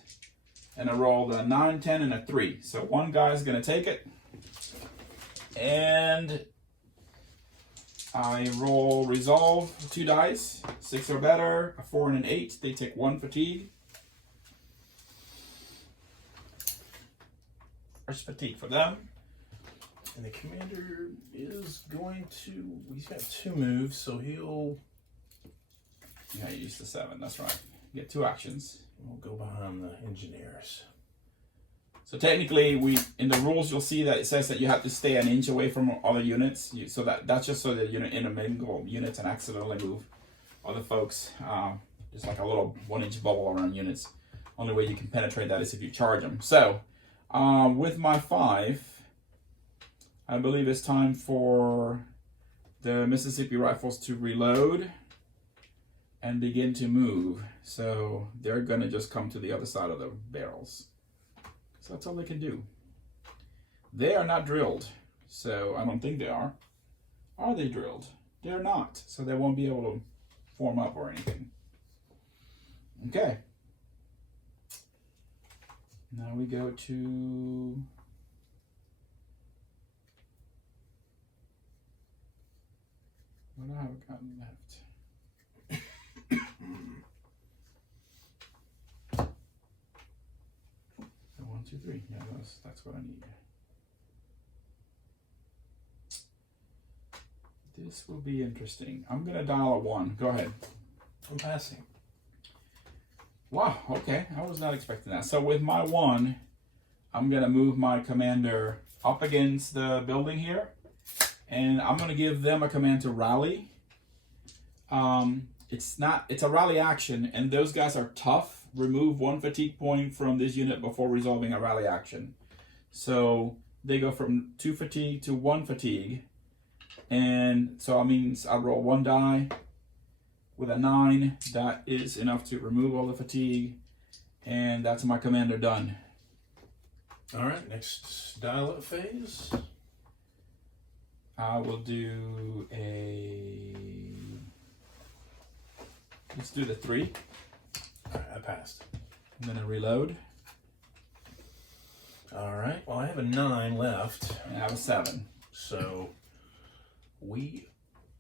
And I rolled a 9, 10, and a 3. So one guy's gonna take it. And I roll resolve 2 dice. 6 or better, a 4 and an 8. They take 1 fatigue. First fatigue for them. And the commander is going to, he's got 2 moves, so he'll... Yeah, you used the 7, that's right. You get 2 actions. We'll go behind the engineers. So technically, in the rules, you'll see that it says that you have to stay an inch away from other units. So that's just so that you don't intermingle units and accidentally move other folks. Just like a little 1-inch bubble around units. Only way you can penetrate that is if you charge them. So with my 5, I believe it's time for the Mississippi Rifles to reload and begin to move. So they're gonna just come to the other side of the barrels. So that's all they can do. They are not drilled, so I don't think they are. Are they drilled? They're not, so they won't be able to form up or anything. Okay. Now we go to... What do I have got left? 1, 2, 3. Yeah, that's what I need. This will be interesting. I'm gonna dial a 1. Go ahead. I'm passing. Wow, okay. I was not expecting that. So with my 1, I'm gonna move my commander up against the building here. And I'm gonna give them a command to rally. It's a rally action, and those guys are tough. Remove 1 fatigue point from this unit before resolving a rally action. So they go from 2 fatigue to 1 fatigue. And so that means I roll 1 die with a 9. That is enough to remove all the fatigue. And that's my commander done. All right, next dial-up phase. I will do a... Let's do the 3. All right, I passed. I'm gonna reload. All right, well, I have a 9 left. And I have a 7. So we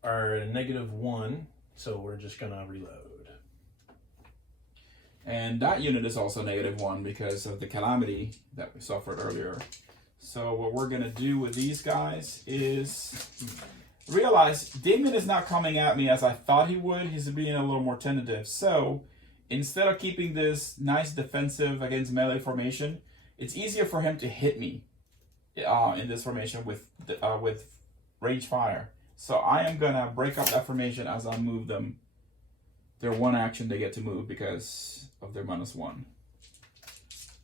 are at a -1, so we're just gonna reload. And that unit is also -1 because of the calamity that we suffered earlier. So what we're gonna do with these guys is realize Damien is not coming at me as I thought he would. He's being a little more tentative. So instead of keeping this nice defensive against melee formation, it's easier for him to hit me in this formation with range fire. So I am gonna break up that formation as I move them. Their 1 action they get to move because of their -1.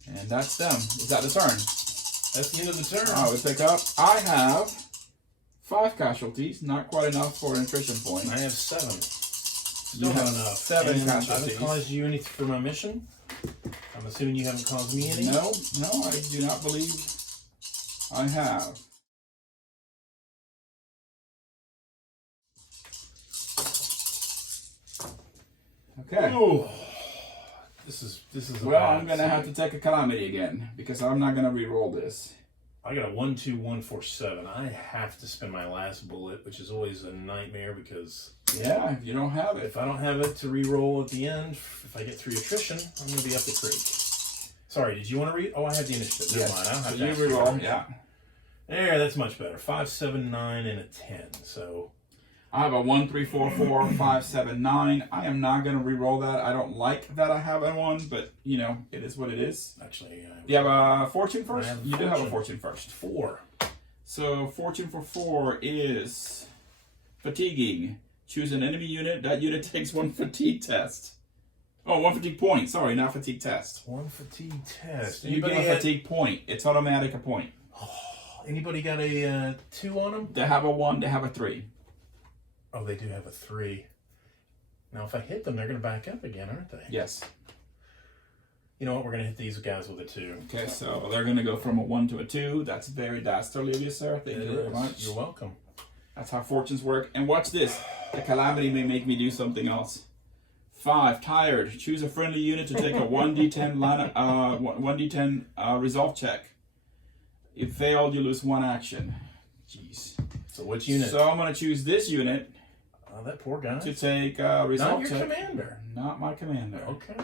And that's them. Is that the turn? That's the end of the turn. We pick up. I have 5 casualties, not quite enough for an attrition point. I have 7. You Still have not enough. 7 And I casualties. haven't caused you anything for my mission? I'm assuming you haven't caused me any? No, I do not believe I have. Okay. Oh, this is a Well, bad I'm gonna have to sign. take a calamity again because I'm not gonna re-roll this. I got a 1, 2, 1, 4, 7. I have to spend my last bullet, which is always a nightmare because Yeah, if you don't have it. if I don't have it to re-roll at the end, if I get 3 attrition, I'm going to be up the creek. Sorry, did you want to read? Oh, I have the initiative. Never mind. I don't have So to you actually re-roll, read it. yeah. There, that's much better. 5, 7, 9, and a 10. So I have a 1, 3, 4, 4, 5, 7, 9. I am not gonna re-roll that. I don't like that I have a 1, but you know, it is what it is. actually, Do you have a fortune first? I have You do have a fortune. fortune first. 4. So fortune for 4 is fatiguing. Choose an enemy unit. That unit takes 1 fatigue test. Oh, 1 fatigue point. Sorry, not fatigue test. 1 fatigue test. You get a fatigue point. It's automatic a point. Anybody got a 2 on them? They have a 1. They have a 3. Oh, they do have a 3. Now, if I hit them, they're going to back up again, aren't they? Yes. You know what? We're going to hit these guys with a 2. Okay, so they're gonna go from a 1 to a 2. That's very dastardly of you, sir. Thank you very much. You're welcome. That's how fortunes work. And watch this. The calamity may make me do something else. 5, tired. Choose a friendly unit to take a 1d10 1d10 resolve check. If failed, you lose 1 action. Jeez. So which unit? So I'm gonna choose this unit Oh, that poor guy. to take a resolve Not your check. commander. Not my commander. Okay.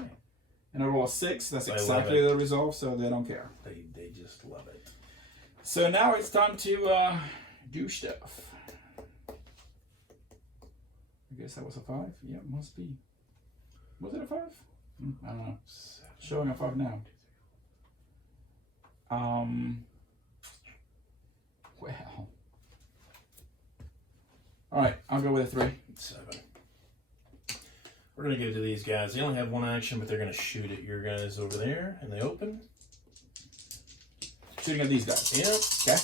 And I roll a 6. That's I love exactly it. the resolve, so they don't care. They just love it. So now it's time to do stuff. I guess that was a 5. Yeah, it must be. Was it a 5? I don't know. Showing a 5 now. Well. Alright, I'll go with a 3. 7. We're going to go to these guys. They only have 1 action, but they're going to shoot at your guys over there in the open. Shooting at these guys. Yep. Okay.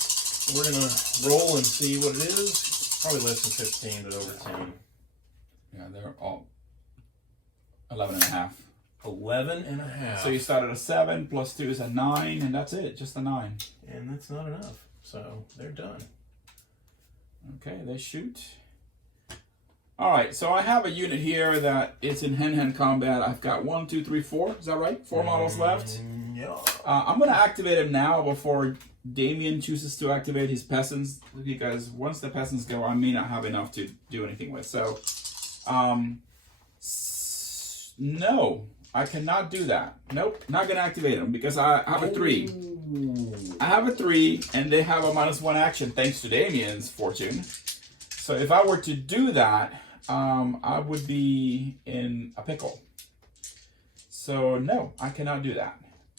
We're going to roll and see what it is. Probably less than 15, but over 10. Yeah, they're all 11 and a half. 11 and a half. So you start at a 7, plus 2 is a 9, and that's it. Just a 9. And that's not enough. So they're done. Okay, they shoot. Alright, so I have a unit here that is in hand-to-hand combat. I've got 1, 2, 3, 4. Is that right? 4 models left. Yeah. I'm going to activate him now before Damien chooses to activate his peasants, because once the peasants go, I may not have enough to do anything with. So, no, I cannot do that. Nope, not going to activate him because I have a 3. I have a 3, and they have a -1 action thanks to Damien's fortune. So if I were to do that, I would be in a pickle. So no, I cannot do that.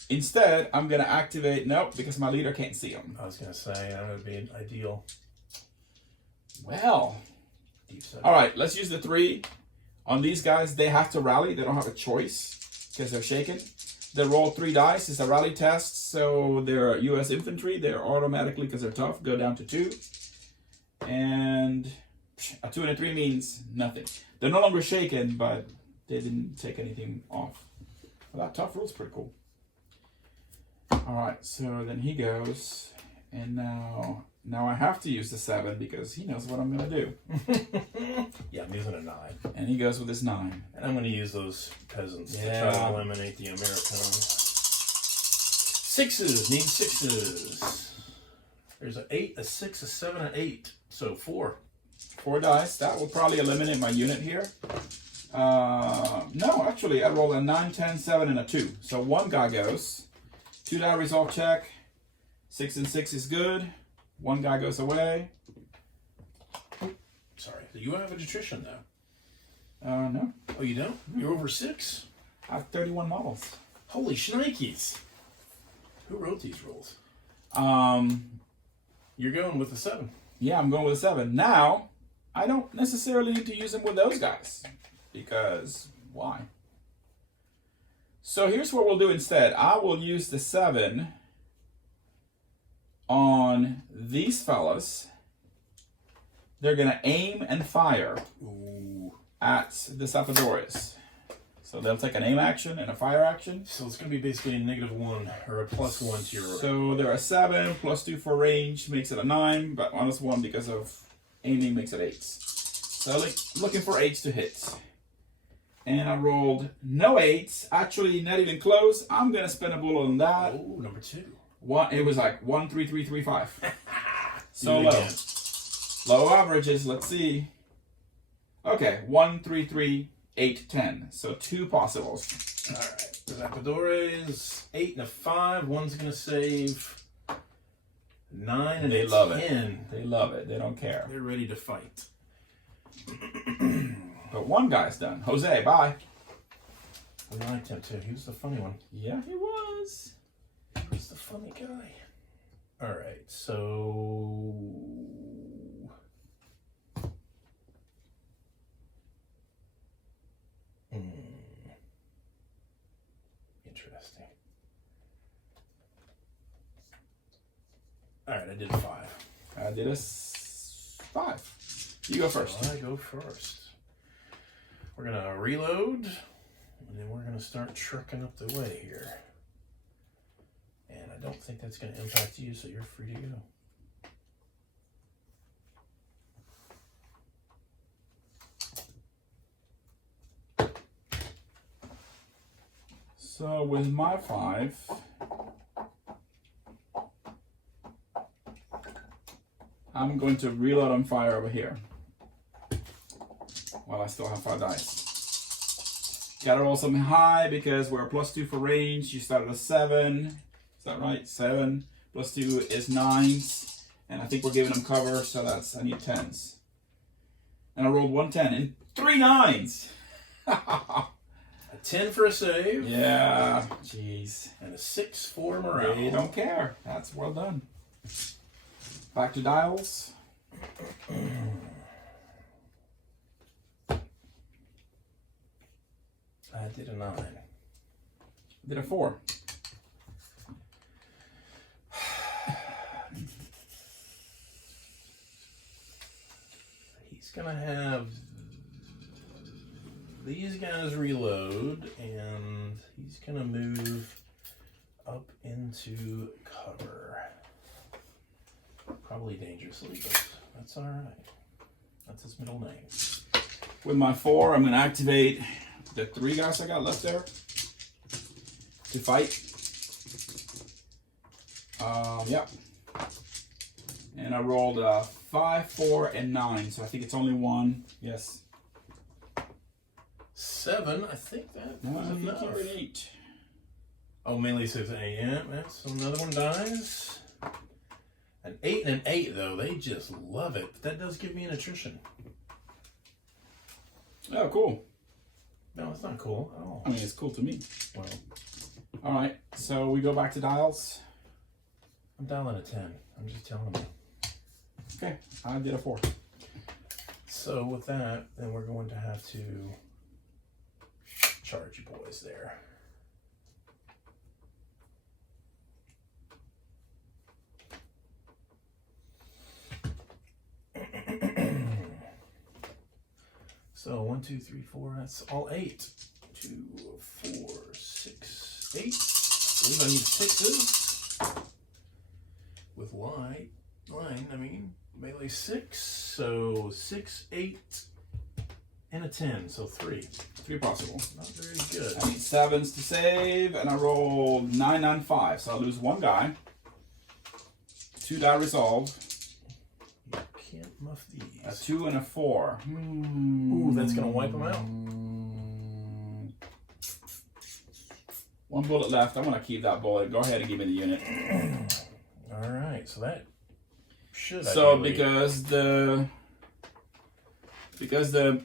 Instead, I'm going to activate, nope, because my leader can't see him. I was going to say, that would be ideal. Well, Deep set. all right, let's use the 3. On these guys, they have to rally. They don't have a choice because they're shaken. They roll 3 dice. It's a rally test, so they're U.S. infantry. They're automatically, because they're tough, go down to 2. And a 2 and a 3 means nothing. They're no longer shaken, but they didn't take anything off. Well, that tough rule's pretty cool. All right, so then he goes, and now I have to use the 7 because he knows what I'm going to do. Yeah, I'm using a 9. And he goes with his 9. And I'm going to use those peasants to Yeah. try to eliminate the American. 6s, need 6s. There's an 8, a 6, a 7, an 8. So 4. 4 dice. That will probably eliminate my unit here. No, actually, I rolled a 9, 10, 7, and a 2. So 1 guy goes. 2 die resolve check. 6 and 6 is good. 1 guy goes away. Sorry. You have a nutrition though. No. Oh, you don't? You're over 6? I have 31 models. Holy shnikes. Who wrote these rules? You're going with the 7. Yeah, I'm going with a 7. Now, I don't necessarily need to use them with those guys. Because, why? So here's what we'll do instead. I will use the 7 on these fellas. they're gonna aim and fire Ooh. at the Sapadores. So they'll take an aim action and a fire action. So it's going to be basically a -1 or a +1 to your. So they're a 7, +2 for range makes it a 9, but -1 because of aiming makes it 8. So looking for 8s to hit. And I rolled no 8s. Actually, not even close. I'm going to spend a bullet on that. Oh, number 2. It was like 1, 3, 3, 3, 5. So Do it low. again. Low averages, let's see. Okay, 1, 3, 3, 8, 10. So 2 possibles. All right. The Zapadores, 8 and a 5. One's going to save 9 and They a love it. 10. They love it. They don't care. They're ready to fight. But one guy's done. Jose, bye. I liked him too. He was the funny one. Yeah, he was. He was the funny guy. All right. So. Interesting. All right, I did a 5. I did a 5. You go first. So I go first. We're gonna reload, and then we're gonna start trucking up the way here. And I don't think that's gonna impact you, so you're free to go. So with my 5, I'm going to reload on fire over here. While I still have 5 dice. Gotta roll something high because we're a +2 for range. You start at a 7. Is that right? 7 +2 is 9s. And I think we're giving them cover, so I need 10s. And I rolled 1 10 and 3 9s. A 10 for a save. Yeah, jeez. And a 6 for morale. They don't care. That's well done. Back to dials. I did a 9. Did a 4. He's gonna have these guys reload, and he's gonna move up into cover. Probably dangerously, but that's all right. That's his middle name. With my 4, I'm going to activate the 3 guys I got left there to fight. Yep. And I rolled 5, 4, and 9, so I think it's only 1. Yes. 7, I think that was I think enough. you're an 8. Oh, melee 6 and 8. Yeah, that's another one dies. An 8 and an 8, though, they just love it. But that does give me an attrition. Oh, cool. No, it's not cool at all. I mean, it's cool to me. Well, All right, so we go back to dials. I'm dialing a 10. I'm just telling you. Okay, I did a 4. So with that, then we're going to have to charge you boys there. So 1, 2, 3, 4. That's all 8. 2, 4, 6, 8. I believe I need 6s with line. I mean melee 6. So 6, 8, and a 10. So 3. 3 possible. Not very good. I need 7s to save, and I rolled 9 on 5, so I lose 1 guy. 2 die resolve. You can't muff these. A 2 and a 4. Ooh, that's gonna wipe them out. 1 bullet left. I'm gonna keep that bullet. Go ahead and give me the unit. All right, so that should. So ideally- because the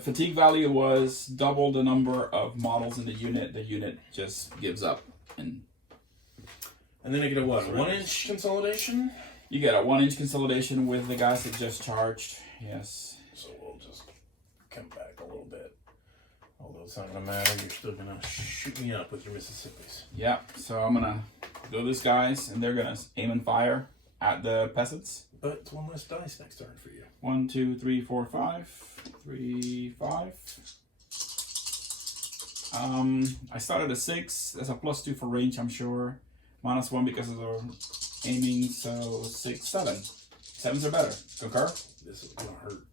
fatigue value was double the number of models in the unit just gives up, and then I get a what? 1-inch consolidation. you get a 1-inch consolidation with the guys that just charged. Yes. So we'll just come back a little bit. Although it's not gonna matter, you're still gonna shoot me up with your Mississippis. Yeah. So I'm gonna go these guys, and they're gonna aim and fire at the peasants. but it's one less dice next turn for you. 1, 2, 3, 4, 5. 3, 5. I started a 6. There's a +2 for range, I'm sure. -1 because of the aiming, so 6, 7. 7s are better. Concur? This is gonna hurt.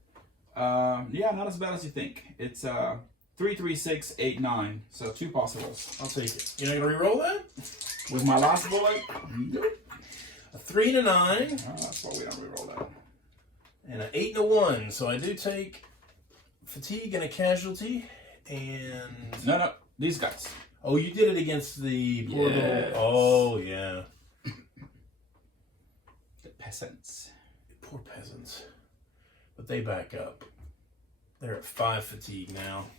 Yeah, not as bad as you think. It's 3, 3, 6, 8, 9. So 2 possibles. I'll take it. You're not gonna re-roll that? With my last bullet, A 3 and a 9. that's why we don't re-roll that. And an 8 and a 1. So I do take fatigue and a casualty. And No, these guys. oh, you did it against the poor Yes. little. Oh yeah, The peasants. poor peasants. But they back up. They're at 5 fatigue now.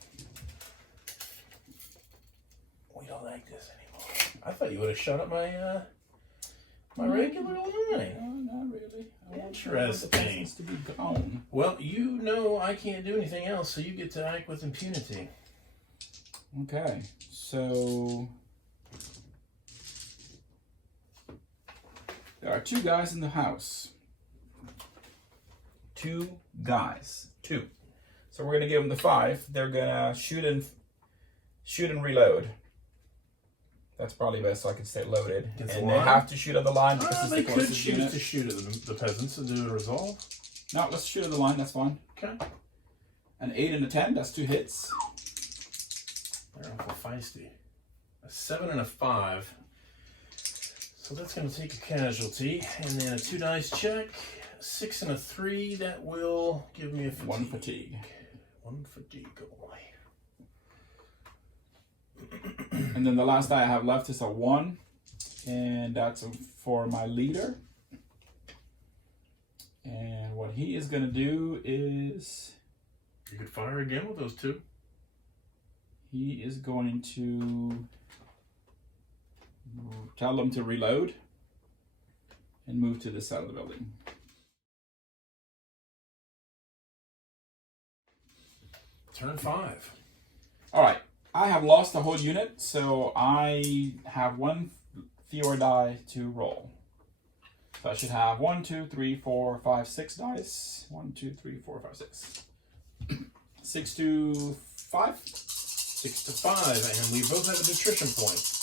We don't like this anymore. I thought you would have shut up my my regular line. No, not really. I want the Interesting. peasants to be gone. Well, you know I can't do anything else, so you get to act with impunity. Okay, so there are 2 guys in the house. 2 guys. 2. So we're gonna give them the 5. They're gonna shoot and reload. That's probably best so I can stay loaded. Against And the they line? have to shoot at the line because it's They the could closest choose unit. to shoot at the peasants and do a resolve. No, let's shoot at the line. That's fine. Okay. An 8 and a 10. That's 2 hits. They're awful feisty. A 7 and a 5. So that's going to take a casualty. And then a 2 dice check. A 6 and a 3. That will give me a fatigue. 1 fatigue. 1 fatigue. Oh boy. And then the last die I have left is a 1. And that's for my leader. And what he is going to do is You could fire again with those 2. he is going to tell them to reload and move to this side of the building. Turn 5. All right, I have lost a whole unit, so I have 1 fewer die to roll. So I should have 1, 2, 3, 4, 5, 6 dice. 1, 2, 3, 4, 5, 6. 6 to 5. 6 to 5. And we both have a nutrition point.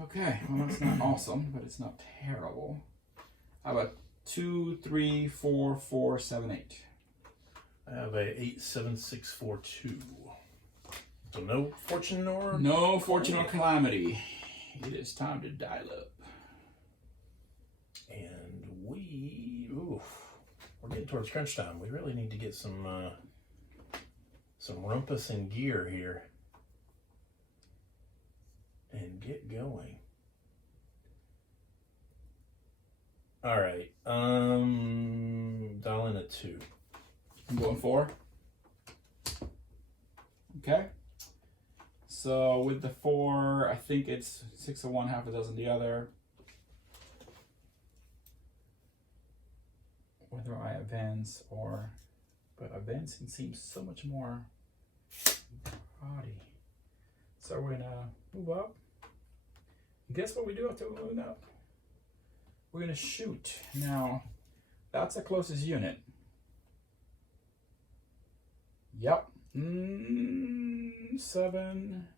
Okay, well that's not awesome, but it's not terrible. How about 2, 3, 4, 4, 7, 8? I have a 8, 7, 6, 4, 2. So no fortune or... No fortune or calamity. It is time to dial up. And we're getting towards crunch time. We really need to get some rumpus and gear here and get going. All right, dial in a 2. I'm going 4. Okay. So with the 4, I think it's 6 of one, half a dozen the other. Whether I advance or, but advancing seems so much more hardy. So we're gonna move up. Guess what we do after moving up? We're gonna shoot. Now, that's the closest unit. Yep. 7.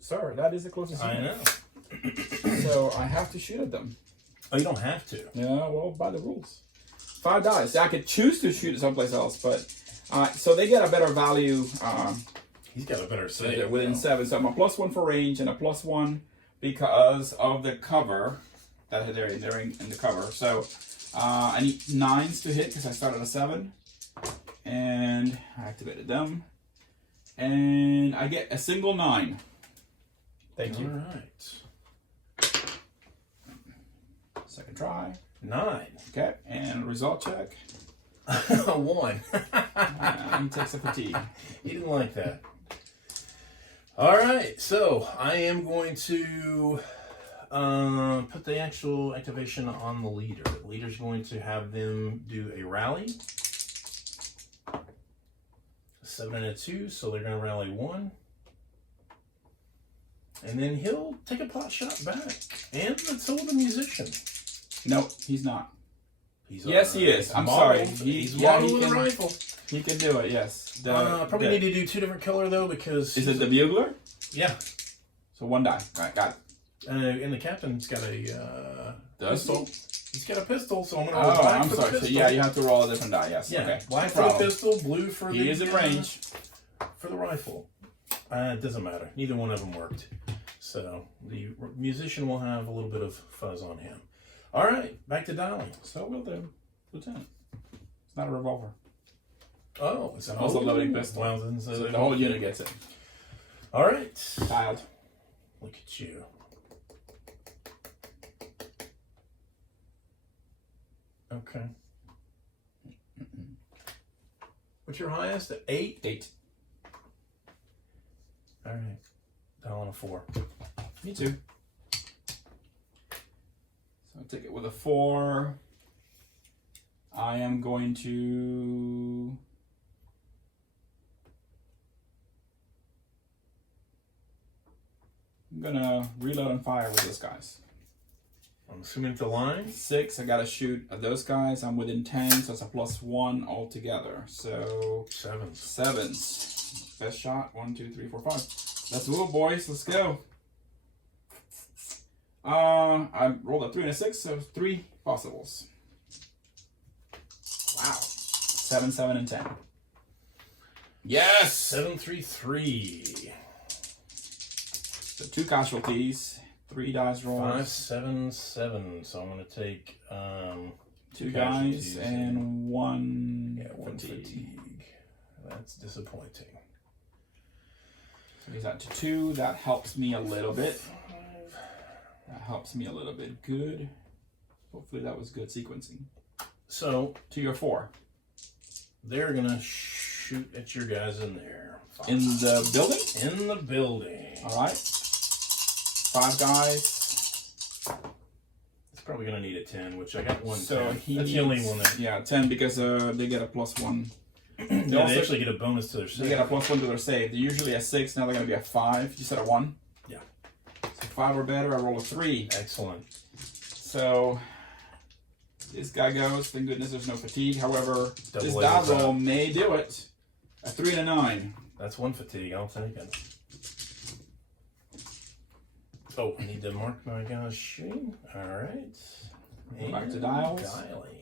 Sir, that is the closest I unit. know. So I have to shoot at them. Oh, you don't have to. Yeah, well, by the rules. 5 dice. I could choose to shoot it someplace else, but so they get a better value. He's got a better They're save. within now. 7. So I'm a +1 for range and a +1 because of the cover that they're in the cover. So I need 9s to hit because I started a 7, and I activated them, and I get a single 9. Thank you. All right. Second try. 9. Okay, and result check. 1. And he takes a fatigue. He didn't like that. All right, so I am going to put the actual activation on the leader. The leader's going to have them do a rally. 7 and a 2, so they're going to rally 1. And then he'll take a pot shot back. And so will the musician. No, he's not. He's yes, he is. I'm sorry. He's yeah, modeled he with a can, rifle. he can do it, yes. Probably need to do 2 different color, though, because... Is it the bugler? Yeah. So 1 die. All right, got it. And the captain's got a pistol. He's got a pistol, so I'm going to roll black I'm for sorry. the pistol. So, yeah, you have to roll a different die, yes. Yeah, Okay. black for the pistol, blue for he is in range. For the rifle. It doesn't matter. Neither one of them worked. So the musician will have a little bit of fuzz on him. All right, back to dialing. So will the lieutenant. It's not a revolver. Oh, it's a muzzle loading pistol. Well, then, so the whole unit gets it. All right. Dialed. Look at you. Okay. What's your highest? 8? 8. All right. Dialing a 4. Me too. So I'll take it with a 4. I am going to... I'm gonna reload and fire with those guys. I'm assuming it's a line. 6, I gotta shoot at those guys. I'm within 10, so it's a +1 altogether. So 7s. Best shot. 1, 2, 3, 4, 5. Let's move, boys. Let's go. I rolled a 3 and a 6, so 3 possibles. Wow. 7, 7, and 10. Yes! 7, 3, 3. So 2 casualties. 3 dice rolls. 5, 7, 7. So I'm going to take 2 guys and 1 1 fatigue. fatigue. That's disappointing. So he's at 2. That helps me a little bit. That helps me a little bit. Good. Hopefully that was good sequencing. So 2 or 4. They're going to shoot at your guys in there. 5. In the building? In the building. All right. 5 guys. It's probably going to need a 10, which I got 1 So 10. he That's needs, the only one that... Yeah, 10 because they get a +1. They actually get a bonus to their save. They get a +1 to their save. They're usually a 6. Now they're going to be a 5. You said a 1? Yeah. So 5 or better, I roll a 3. Excellent. So this guy goes. Thank goodness there's no fatigue. However, Double this A die is roll up. may do it. A 3 and a 9. That's 1 fatigue. I'll take it. Oh, I need to mark my guy's shooting. All right. Go back to dials. Dialing.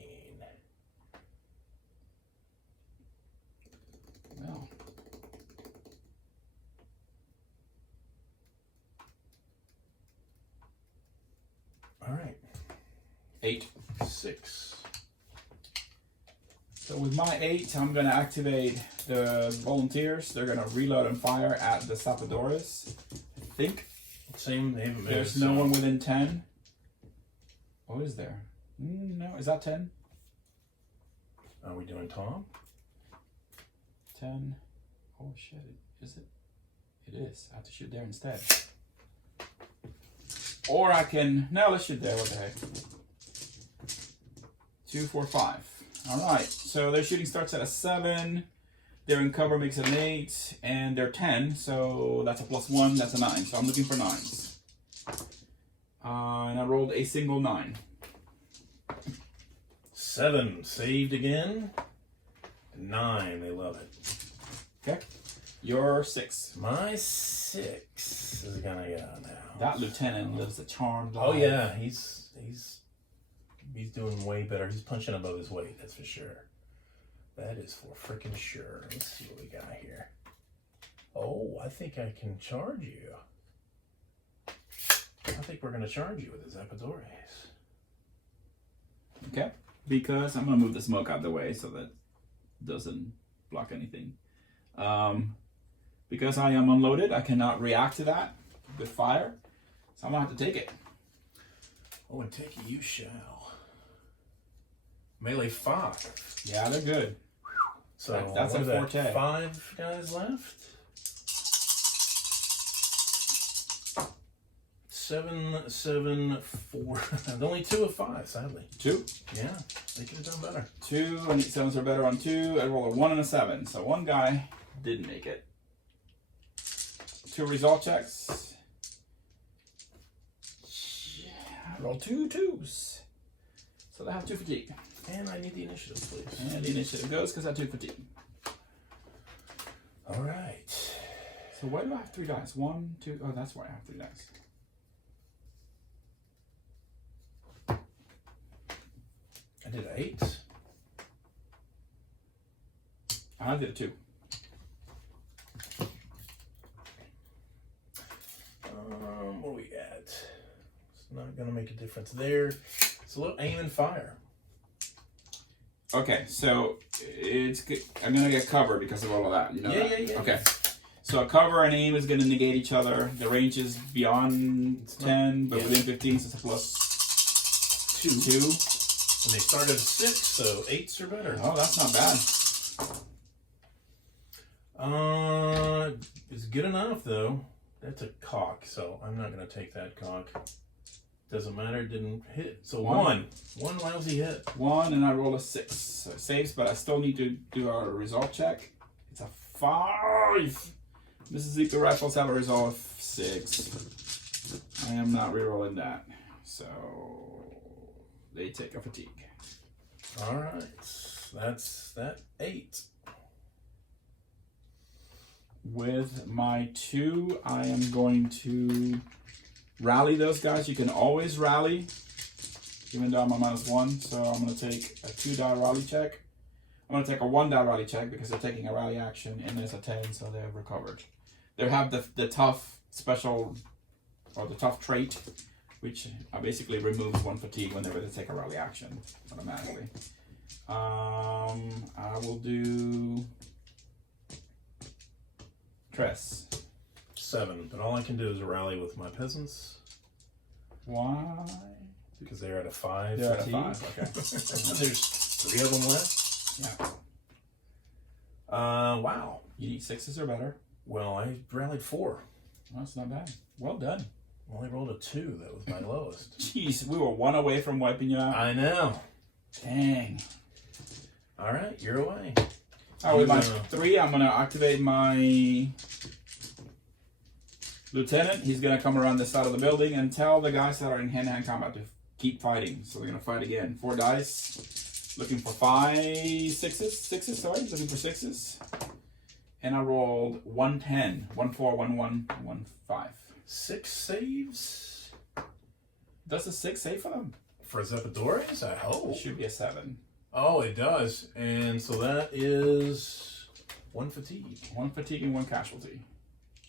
Well. All right. 8. 6. So with my 8, I'm going to activate the volunteers. They're going to reload and fire at the Sapadores. I think. Same. They haven't There's moved, no so- one within 10. Oh, is there? No, is that 10? Are we doing Tom? 10. Oh shit, is it? It is. I have to shoot there instead. Or I can, no, let's shoot there, what the heck. 2, 4, 5. Alright, so their shooting starts at a 7. They're in cover makes it an 8, and they're 10, so that's a +1, that's a 9. So I'm looking for 9s. And I rolled a single 9. 7. Saved again. 9. They love it. Okay. Your 6. My 6 is gonna go now. That lieutenant lives a charmed life. Oh yeah, he's doing way better. He's punching above his weight, that's for sure. That is for freaking sure. Let's see what we got here. Oh, I think I can charge you. I think we're gonna charge you with the Zapadores. Okay. Because I'm going to move the smoke out of the way so that it doesn't block anything. Because I am unloaded, I cannot react to that with fire. So I'm going to have to take it. Oh, and take it you shall. Melee 5. Yeah, they're good. So that's what a is that, forte. 5 guys left. 7, 7, 4. Only 2 of 5, sadly. 2. Yeah, they could have done better. 2. I need 7s are better on 2. I roll a 1 and a 7. So one guy didn't make it. 2 result checks. Roll 2 2s. So they have 2 fatigue. And I need the initiative, please. And the initiative goes because I have 2 fatigue. All right. So why do I have 3 dice? 1, 2. Oh, that's why I have 3 dice. I did 8. I did a 2. What do we got? It's not gonna make a difference there. It's a little aim and fire. Okay, so it's good. I'm gonna get cover because of all of that. You know. Yeah, that? yeah. Okay, so a cover and aim is gonna negate each other. The range is beyond 10, but within 15, so it's a plus 2. And they start at 6, so 8s are better. Oh, that's not bad. It's good enough though. That's a cock, so I'm not gonna take that cock. Doesn't matter, didn't hit. So one lousy hit. 1, and I roll a 6. So it saves, but I still need to do a resolve check. It's a 5. Mrs. the rifles have a resolve 6. I am not rerolling that. So they take a fatigue. All right, that's that 8. With my 2, I am going to rally those guys. You can always rally, even though I'm a -1. So I'm going to take a 2-die rally check. I'm going to take a 1-die rally check because they're taking a rally action, and there's a 10, so they're recovered. They have the tough special, or the tough trait, which basically removes 1 fatigue whenever they take a rally action automatically. I will do Tress. 7, but all I can do is rally with my peasants. Why? Because they're at a 5. They're at a fatigue. 5, okay. There's 3 of them left. Yeah. Wow. You need 6s or better. Well, I rallied 4. That's not bad. Well done. Well, I rolled a 2. That was my lowest. Jeez, we were 1 away from wiping you out. I know. Dang. All right, you're away. All right, with my 3, I'm going to activate my lieutenant. He's going to come around this side of the building and tell the guys that are in hand-to-hand combat to keep fighting. So they're going to fight again. 4 dice. Looking for 5 6s, sorry. Looking for 6s. And I rolled 110. 1 4, 1 1, 1 5. 6 saves? Does a 6 save for them? For Zepidores, I hope. It should be a 7. Oh, it does. And so that is 1 fatigue. 1 fatigue and 1 casualty.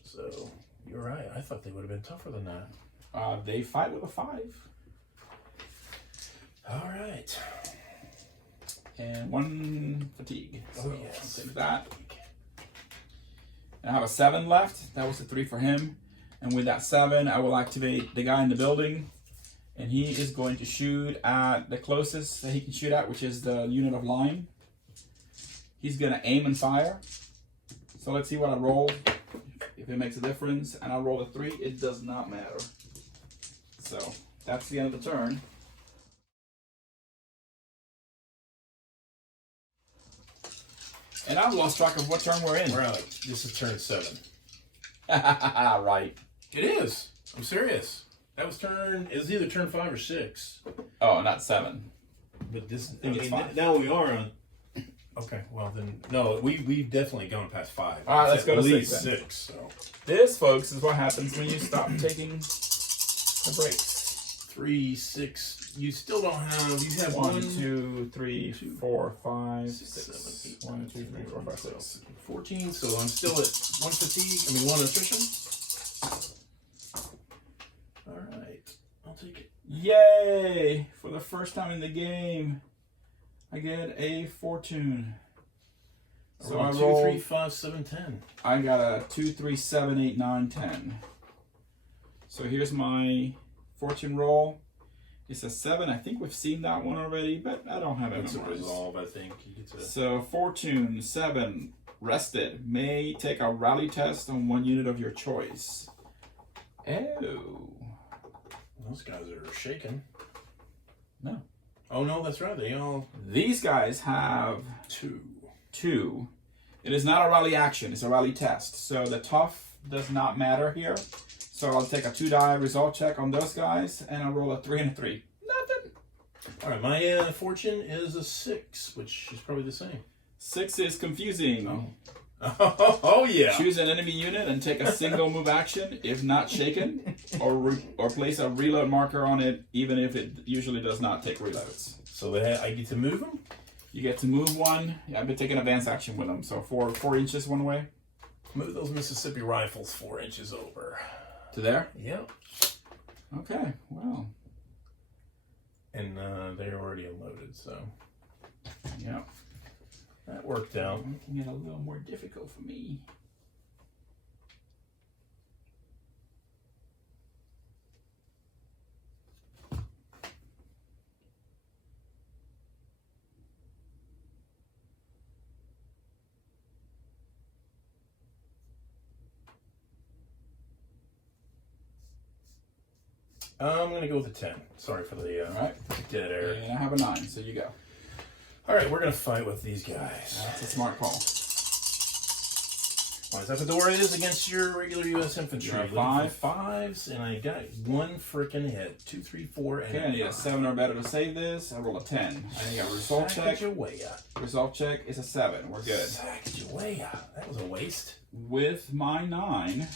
So you're right. I thought they would have been tougher than that. They fight with a 5. All right. And 1 fatigue. So Oh, yes. I'll take that. And I have a 7 left. That was a 3 for him. And with that 7, I will activate the guy in the building. And he is going to shoot at the closest that he can shoot at, which is the unit of line. He's going to aim and fire. So let's see what I roll, if it makes a difference. And I roll a 3. It does not matter. So that's the end of the turn. And I've lost track of what turn we're in. We're out. This is turn 7. Right. It is. I'm serious. That was turn. It was either turn 5 or 6. Oh, not 7. But this. I think it's 5. Now we are on. Okay. Well then, no. We've definitely gone past 5. All right, let's go to at least 6 then. 6. So This, folks, is what happens when you stop taking the breaks. 3, 6. You still don't have. You have 1, 2, 3, 4, 5, 6. 7, 8, 1, 2, 3, 4, 5, 6. 14. So I'm still at 1 fatigue. 1 attrition. All right. I'll take it. Yay! For the first time in the game, I get a fortune. So I 2, roll 3, 5, 7, 10. I got a 2, 3, 7, 8, 9, 10. So here's my fortune roll. It's a 7. I think we've seen that one already, but I don't have it That's a memorized. resolve, I think. You get to... So fortune 7, rested. May take a rally test on 1 unit of your choice. Oh. Those guys are shaking. No. Oh no, that's right. They all These guys have 2. It is not a rally action, it's a rally test. So the tough does not matter here. So So I'll take a 2-die result check on those guys, and I'll roll a 3 and a 3. Nothing. All right, my fortune is a 6, which is probably the same. 6 is confusing. Oh yeah. Choose an enemy unit and take a single move action if not shaken, or place a reload marker on it, even if it usually does not take reloads. So I get to move them? You get to move one. Yeah, I've been taking advance action with them. So 4 inches one way. Move those Mississippi rifles 4 inches over. To there? Yep. Okay, well. And they're already unloaded, so. Yeah. That worked out. Making it a little more difficult for me. I'm going to go with a 10. Sorry for the dead air. And I have a 9, so you go. All right, we're going to fight with these guys. That's a smart call. Well, Zappador is against your regular U.S. infantry. You're a 5 5s, and I got one freaking hit. 2, 3, 4, and Okay, I need a 7 or better to save this. I roll a 10. I need a result check. Result check is a 7. We're good. Sacagawea. That was a waste. With my 9,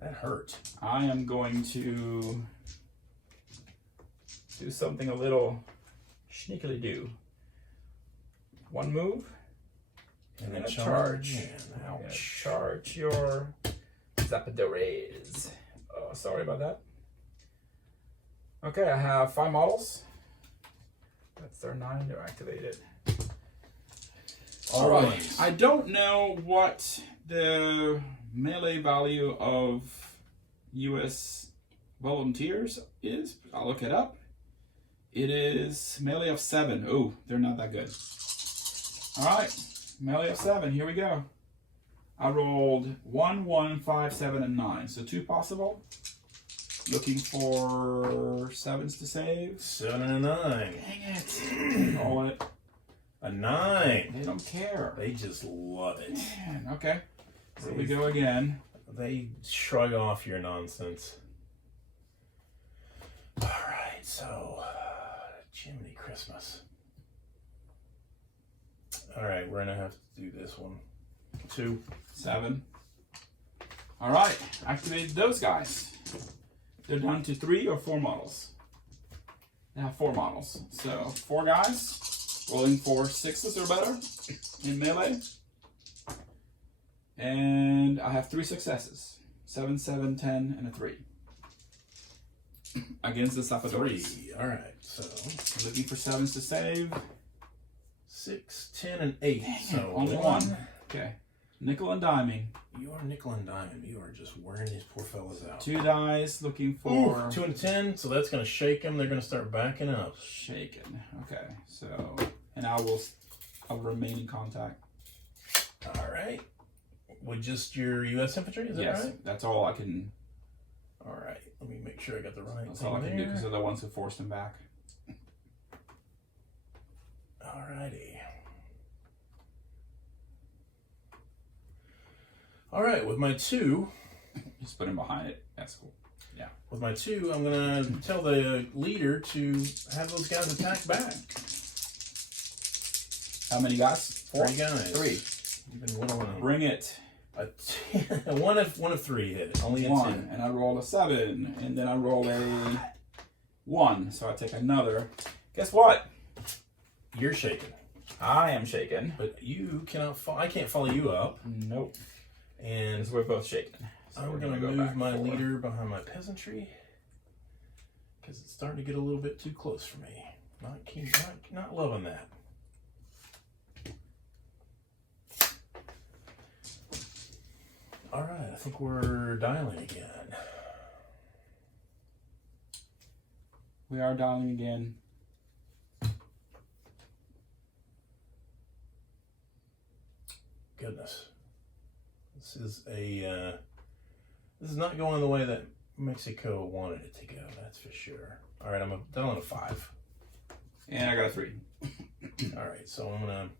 that hurt. I am going to do something a little sneakily do. One move, and then a charge. Charge your Zappadores. Oh, sorry about that. Okay, I have 5 models. That's their 9, they're activated. All right. I don't know what the melee value of U.S. volunteers is. I'll look it up. It is melee of 7. Oh, they're not that good. All right, melee of 7. Here we go. I rolled 1, 1, 5, 7, and 9. So 2 possible. Looking for 7s to save. 7 and a 9. Dang it. Roll it. A 9. They don't care. They just love it. Man, okay. So we go again. They shrug off your nonsense. All right, so Jiminy Christmas. All right, we're gonna have to do this one. 2, 7. All right, activate those guys. They're down to 3 or 4 models. They have 4 models. So 4 guys, rolling for 6s or better in melee. And I have 3 successes. 7, 7, 10, and a 3. Against the Zappadores. 3. All right, so looking for 7s to save. 6, 10, and 8. So only 1. Okay. Nickel and diming. You are nickel and diamond. You are just wearing these poor fellas out. 2 dice, looking for... 2 and 10, so that's going to shake them. They're going to start backing up. Shaken. Okay, so... And I'll remain in contact. All right. With just your U.S. infantry, is that yes, right? That's all I can... All right, let me make sure I got the right That's all I can do, because they're the ones who forced him back. All righty. All right, with my 2... Just put him behind it. That's cool. Yeah. With my 2, I'm going to tell the leader to have those guys attack back. How many guys? 4? 3 guys. 3. You've been whittling them. Bring it. one of 3 hit it. Only a 1. 2. And I roll a 7. And then I roll a 1. So I take another. Guess what? You're shaken. I am shaken. But you cannot I can't follow you up. Nope. And because we're both shaken. So I'm going to move my leader behind my peasantry. Because it's starting to get a little bit too close for me. Not loving that. All right, I think we're dialing again. We are dialing again. Goodness. This is not going the way that Mexico wanted it to go, that's for sure. All right, I'm down on a 5. And I got a 3. All right, so I'm going to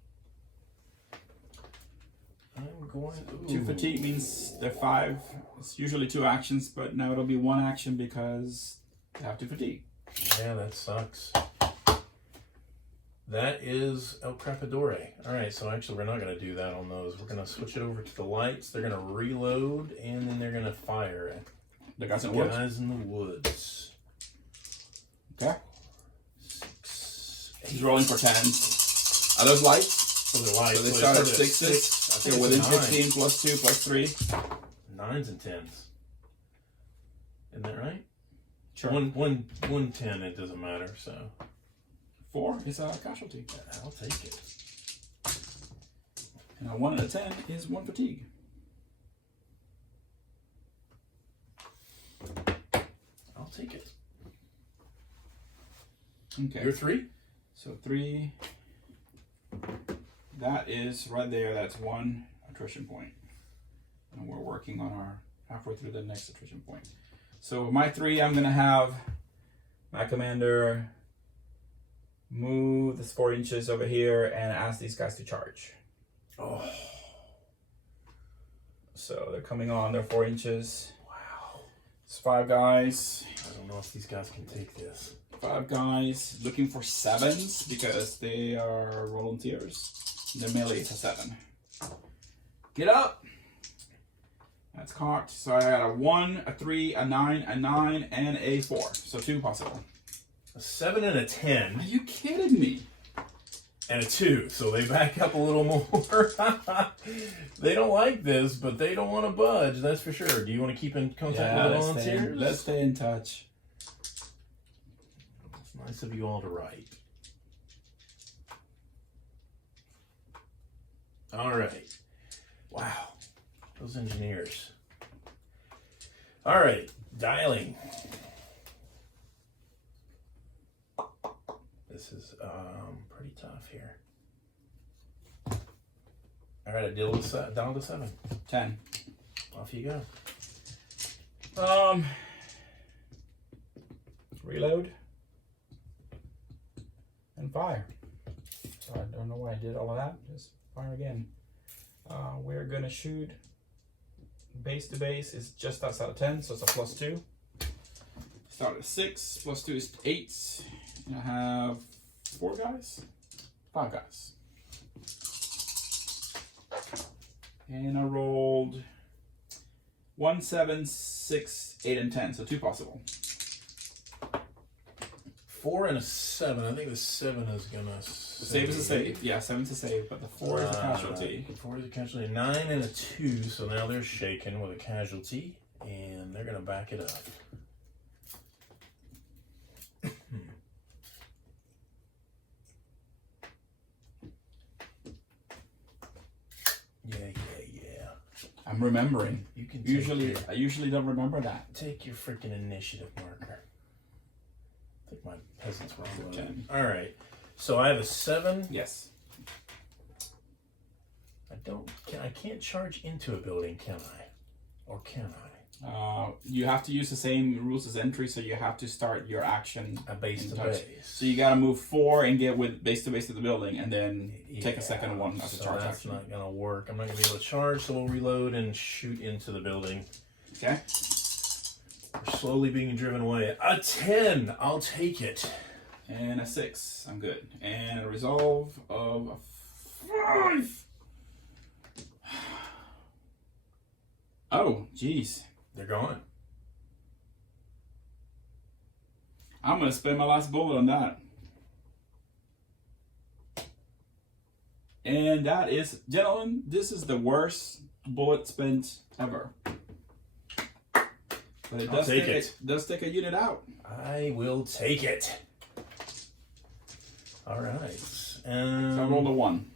I'm going. Ooh. 2 fatigue means they're 5. It's usually 2 actions, but now it'll be 1 action because they have 2 fatigue. Yeah, that sucks. That is El Crapadore. All right, so actually we're not going to do that on those. We're going to switch it over to the lights. They're going to reload, and then they're going to fire it. The guys in the woods? Guys in the woods. Okay. 6, 8. He's rolling for 10s. Are those lights? Those are lights. So they start at 6s. So So within 15 plus 2 plus 3. 9s and 10s. Isn't that right? Sure. One 10, it doesn't matter, so. 4 is a casualty. I'll take it. And a 1 and a 10 is 1 fatigue. I'll take it. Okay. You're 3? So 3. That is right there. That's 1 attrition point. And we're working on our halfway through the next attrition point. So my 3, I'm going to have my commander move this 4 inches over here and ask these guys to charge. Oh. So they're coming on, they're 4 inches. Wow. It's 5 guys. I don't know if these guys can take this. 5 guys looking for 7s because they are volunteers. Their melee is a 7. Get up! That's cocked. So I got a 1, a 3, a 9, a 9, and a 4. So 2 possible. A 7 and a 10. Are you kidding me? And a 2, so they back up a little more. They don't like this, but they don't want to budge, that's for sure. Do you want to keep in contact with the volunteers? Let's stay in touch. It's nice of you all to write. All right. Wow. Those engineers. All right. Dialing. This is pretty tough here. All right, I down to 7. 10. Off you go. Reload. And fire. So I don't know why I did all of that. Just fire again. We're gonna shoot base to base is just outside of 10, so it's a +2. Start at 6, +2 is 8. And I have 4 guys? 5 guys. And I rolled 1, 7, 6, 8, and 10, so 2 possible. 4 and a 7. I think the 7 is gonna Save is a save. Yeah, 7's a save, but the 4 is a casualty. 4 is a casualty. 9 and a 2, so now they're shaken with a casualty, and they're gonna back it up. Yeah. I'm remembering. You can I usually don't remember that. take your freaking initiative marker. I think my peasants were on 10. All right. So I have a 7. Yes. I can't charge into a building, can I? Or can I? You have to use the same rules as entry, so you have to start your action A base to touch. base. So you gotta move 4 and get with base to base of the building, and then take a second one as a so charge that's action. not gonna work. I'm not gonna be able to charge, so we'll reload and shoot into the building. Okay. We're slowly being driven away. A 10. I'll take it. And a 6. I'm good. And a resolve of a 5. Oh, jeez. They're gone. I'm gonna spend my last bullet on that. And that is, gentlemen, this is the worst bullet spent ever. But it does take a unit out. I will take it. All right. So I rolled a 1.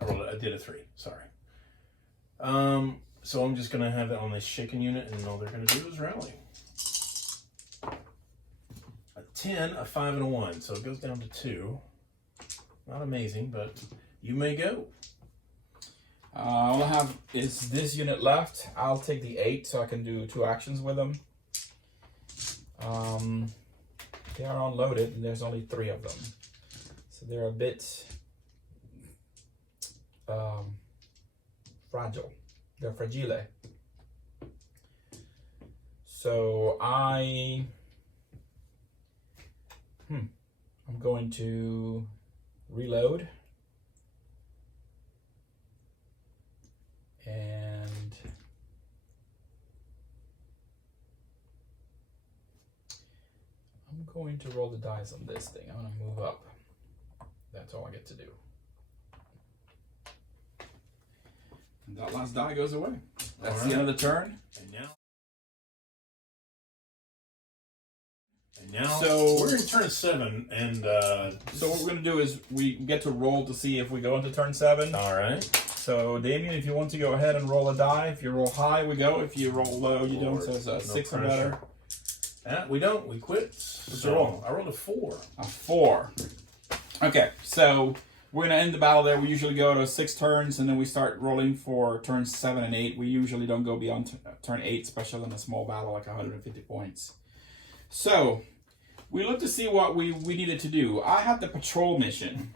I did a 3. Sorry. So I'm just gonna have it on this shaken unit, and all they're gonna do is rally. A 10, a 5, and a 1. So it goes down to 2. Not amazing, but you may go. All I have is this unit left. I'll take the 8 so I can do 2 actions with them. They are unloaded, and there's only 3 of them. So they're a bit fragile. They're fragile. So I'm going to reload. And I'm going to roll the dice on this thing. I'm going to move up. That's all I get to do. And that last die goes away. That's the end of the turn. And now so we're in turn 7, and so what we're going to do is we get to roll to see if we go into turn 7. All right. So Damien, if you want to go ahead and roll a die, if you roll high, we go. If you roll low, you don't. So it's a 6 or better. We don't. We quit. What's your roll? I rolled a 4. A 4. Okay, so we're going to end the battle there. We usually go to 6 turns, and then we start rolling for turns 7 and 8. We usually don't go beyond turn 8, especially in a small battle like 150 points. So we looked to see what we needed to do. I had the patrol mission.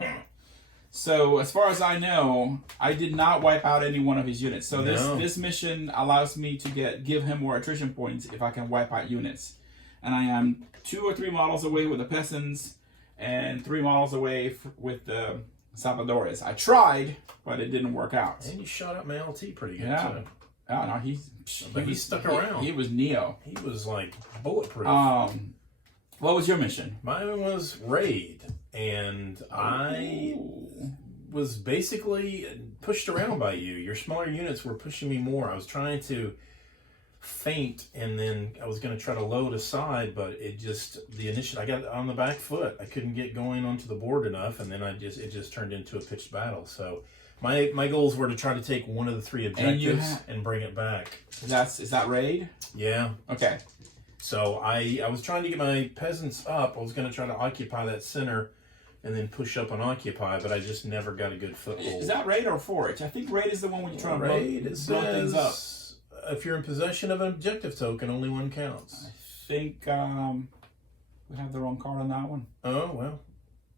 So as far as I know, I did not wipe out any one of his units. So this mission allows me to give him more attrition points if I can wipe out units. And I am 2 or 3 models away with the peasants and 3 models away with the Salvadores. I tried, but it didn't work out. And you shot up my LT pretty good. Yeah. Too. Oh, no, he stuck around. He was Neo. He was like bulletproof. What was your mission? Mine was raid, and I was basically pushed around by you. Your smaller units were pushing me more. I was trying to feint, and then I was going to try to load aside, but it just I got on the back foot. I couldn't get going onto the board enough, and then it just turned into a pitched battle. So my goals were to try to take one of the 3 objectives and bring it back. Is that raid? Yeah. Okay. So I was trying to get my peasants up. I was going to try to occupy that center and then push up and occupy, but I just never got a good foothold. Is that raid or forage? I think raid is the one when you try to blow things up. If you're in possession of an objective token, only 1 counts. I think we have the wrong card on that one. Oh, well.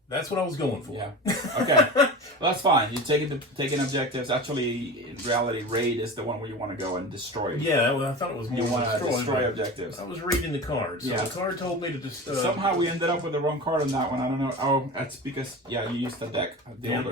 That's what I was going for. Yeah. Okay. Well, that's fine. You're taking objectives. Actually, in reality, raid is the one where you want to go and destroy. Yeah, well, I thought it was more you want to destroy objectives. I was reading the card. So the card told me to just... Somehow we ended up with the wrong card on that one. I don't know. Oh, that's because, you used the deck. Yeah.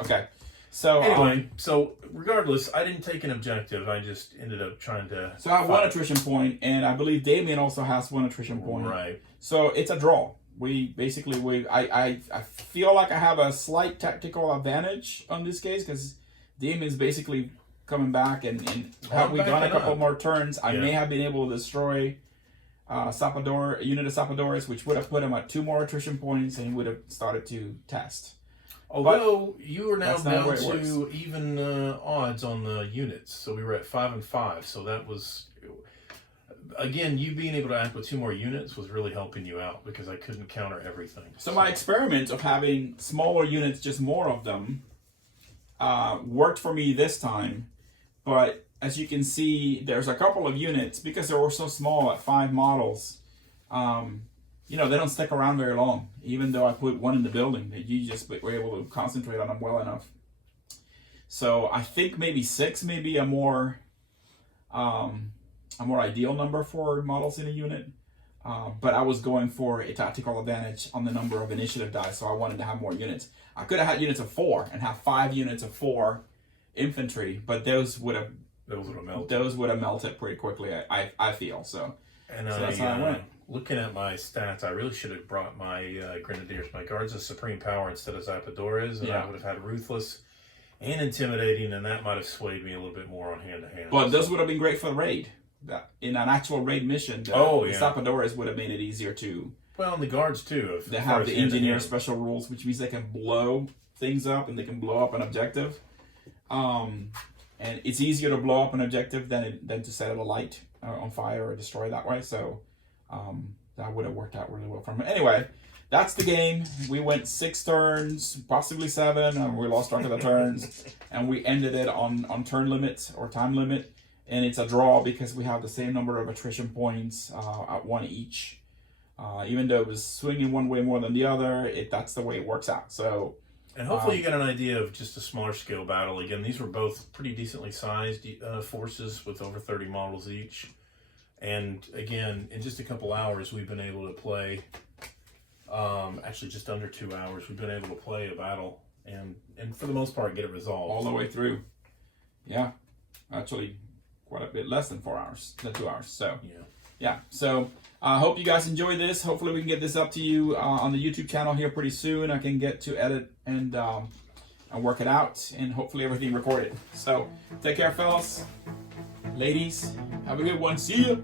Okay. So anyway, so regardless, I didn't take an objective. I just ended up trying to... So I have 1 attrition point, and I believe Damien also has 1 attrition point. Right. So it's a draw. I feel like I have a slight tactical advantage on this case because Damien's basically coming back, and had we gone a couple more turns, I may have been able to destroy a unit of Salvadores, which would have put him at 2 more attrition points, and he would have started to test. Although you are now down to even odds on the units, so we were at 5 and 5. So that was, again, you being able to act with 2 more units was really helping you out because I couldn't counter everything. So my experiment of having smaller units, just more of them, worked for me this time. But as you can see, there's a couple of units because they were so small at 5 models. They don't stick around very long. Even though I put 1 in the building, that you just were able to concentrate on them well enough. So I think maybe 6 may be a more ideal number for models in a unit. But I was going for a tactical advantage on the number of initiative dice, so I wanted to have more units. I could have had units of 4 and have 5 units of 4 infantry, but those would have melted pretty quickly. I feel so. And so that's how I went. Looking at my stats, I really should have brought my Grenadiers, my Guards of Supreme Power instead of Zapadores, and I would have had Ruthless and Intimidating, and that might have swayed me a little bit more on hand-to-hand. But those would have been great for the raid. In an actual raid mission, the Zapadores would have made it easier to... Well, and the Guards, too. They have the Engineer special rules, which means they can blow things up, and they can blow up an objective. And it's easier to blow up an objective than to set it alight on fire or destroy that way, so... that would have worked out really well for me. Anyway, that's the game. We went 6 turns, possibly 7, and we lost track of the turns, and we ended it on turn limit or time limit, and it's a draw because we have the same number of attrition points at 1 each. Even though it was swinging one way more than the other, that's the way it works out. So, and hopefully you get an idea of just a smaller scale battle. Again, these were both pretty decently sized forces with over 30 models each. And again, in just a couple hours, we've been able to play, actually just under 2 hours, we've been able to play a battle and for the most part get it resolved. All the way through. Yeah. Actually, quite a bit less than 4 hours, than 2 hours. So, yeah. So, I hope you guys enjoy this. Hopefully we can get this up to you on the YouTube channel here pretty soon. I can get to edit and work it out, and hopefully everything recorded. So take care, fellas, ladies. Have a good one. See ya.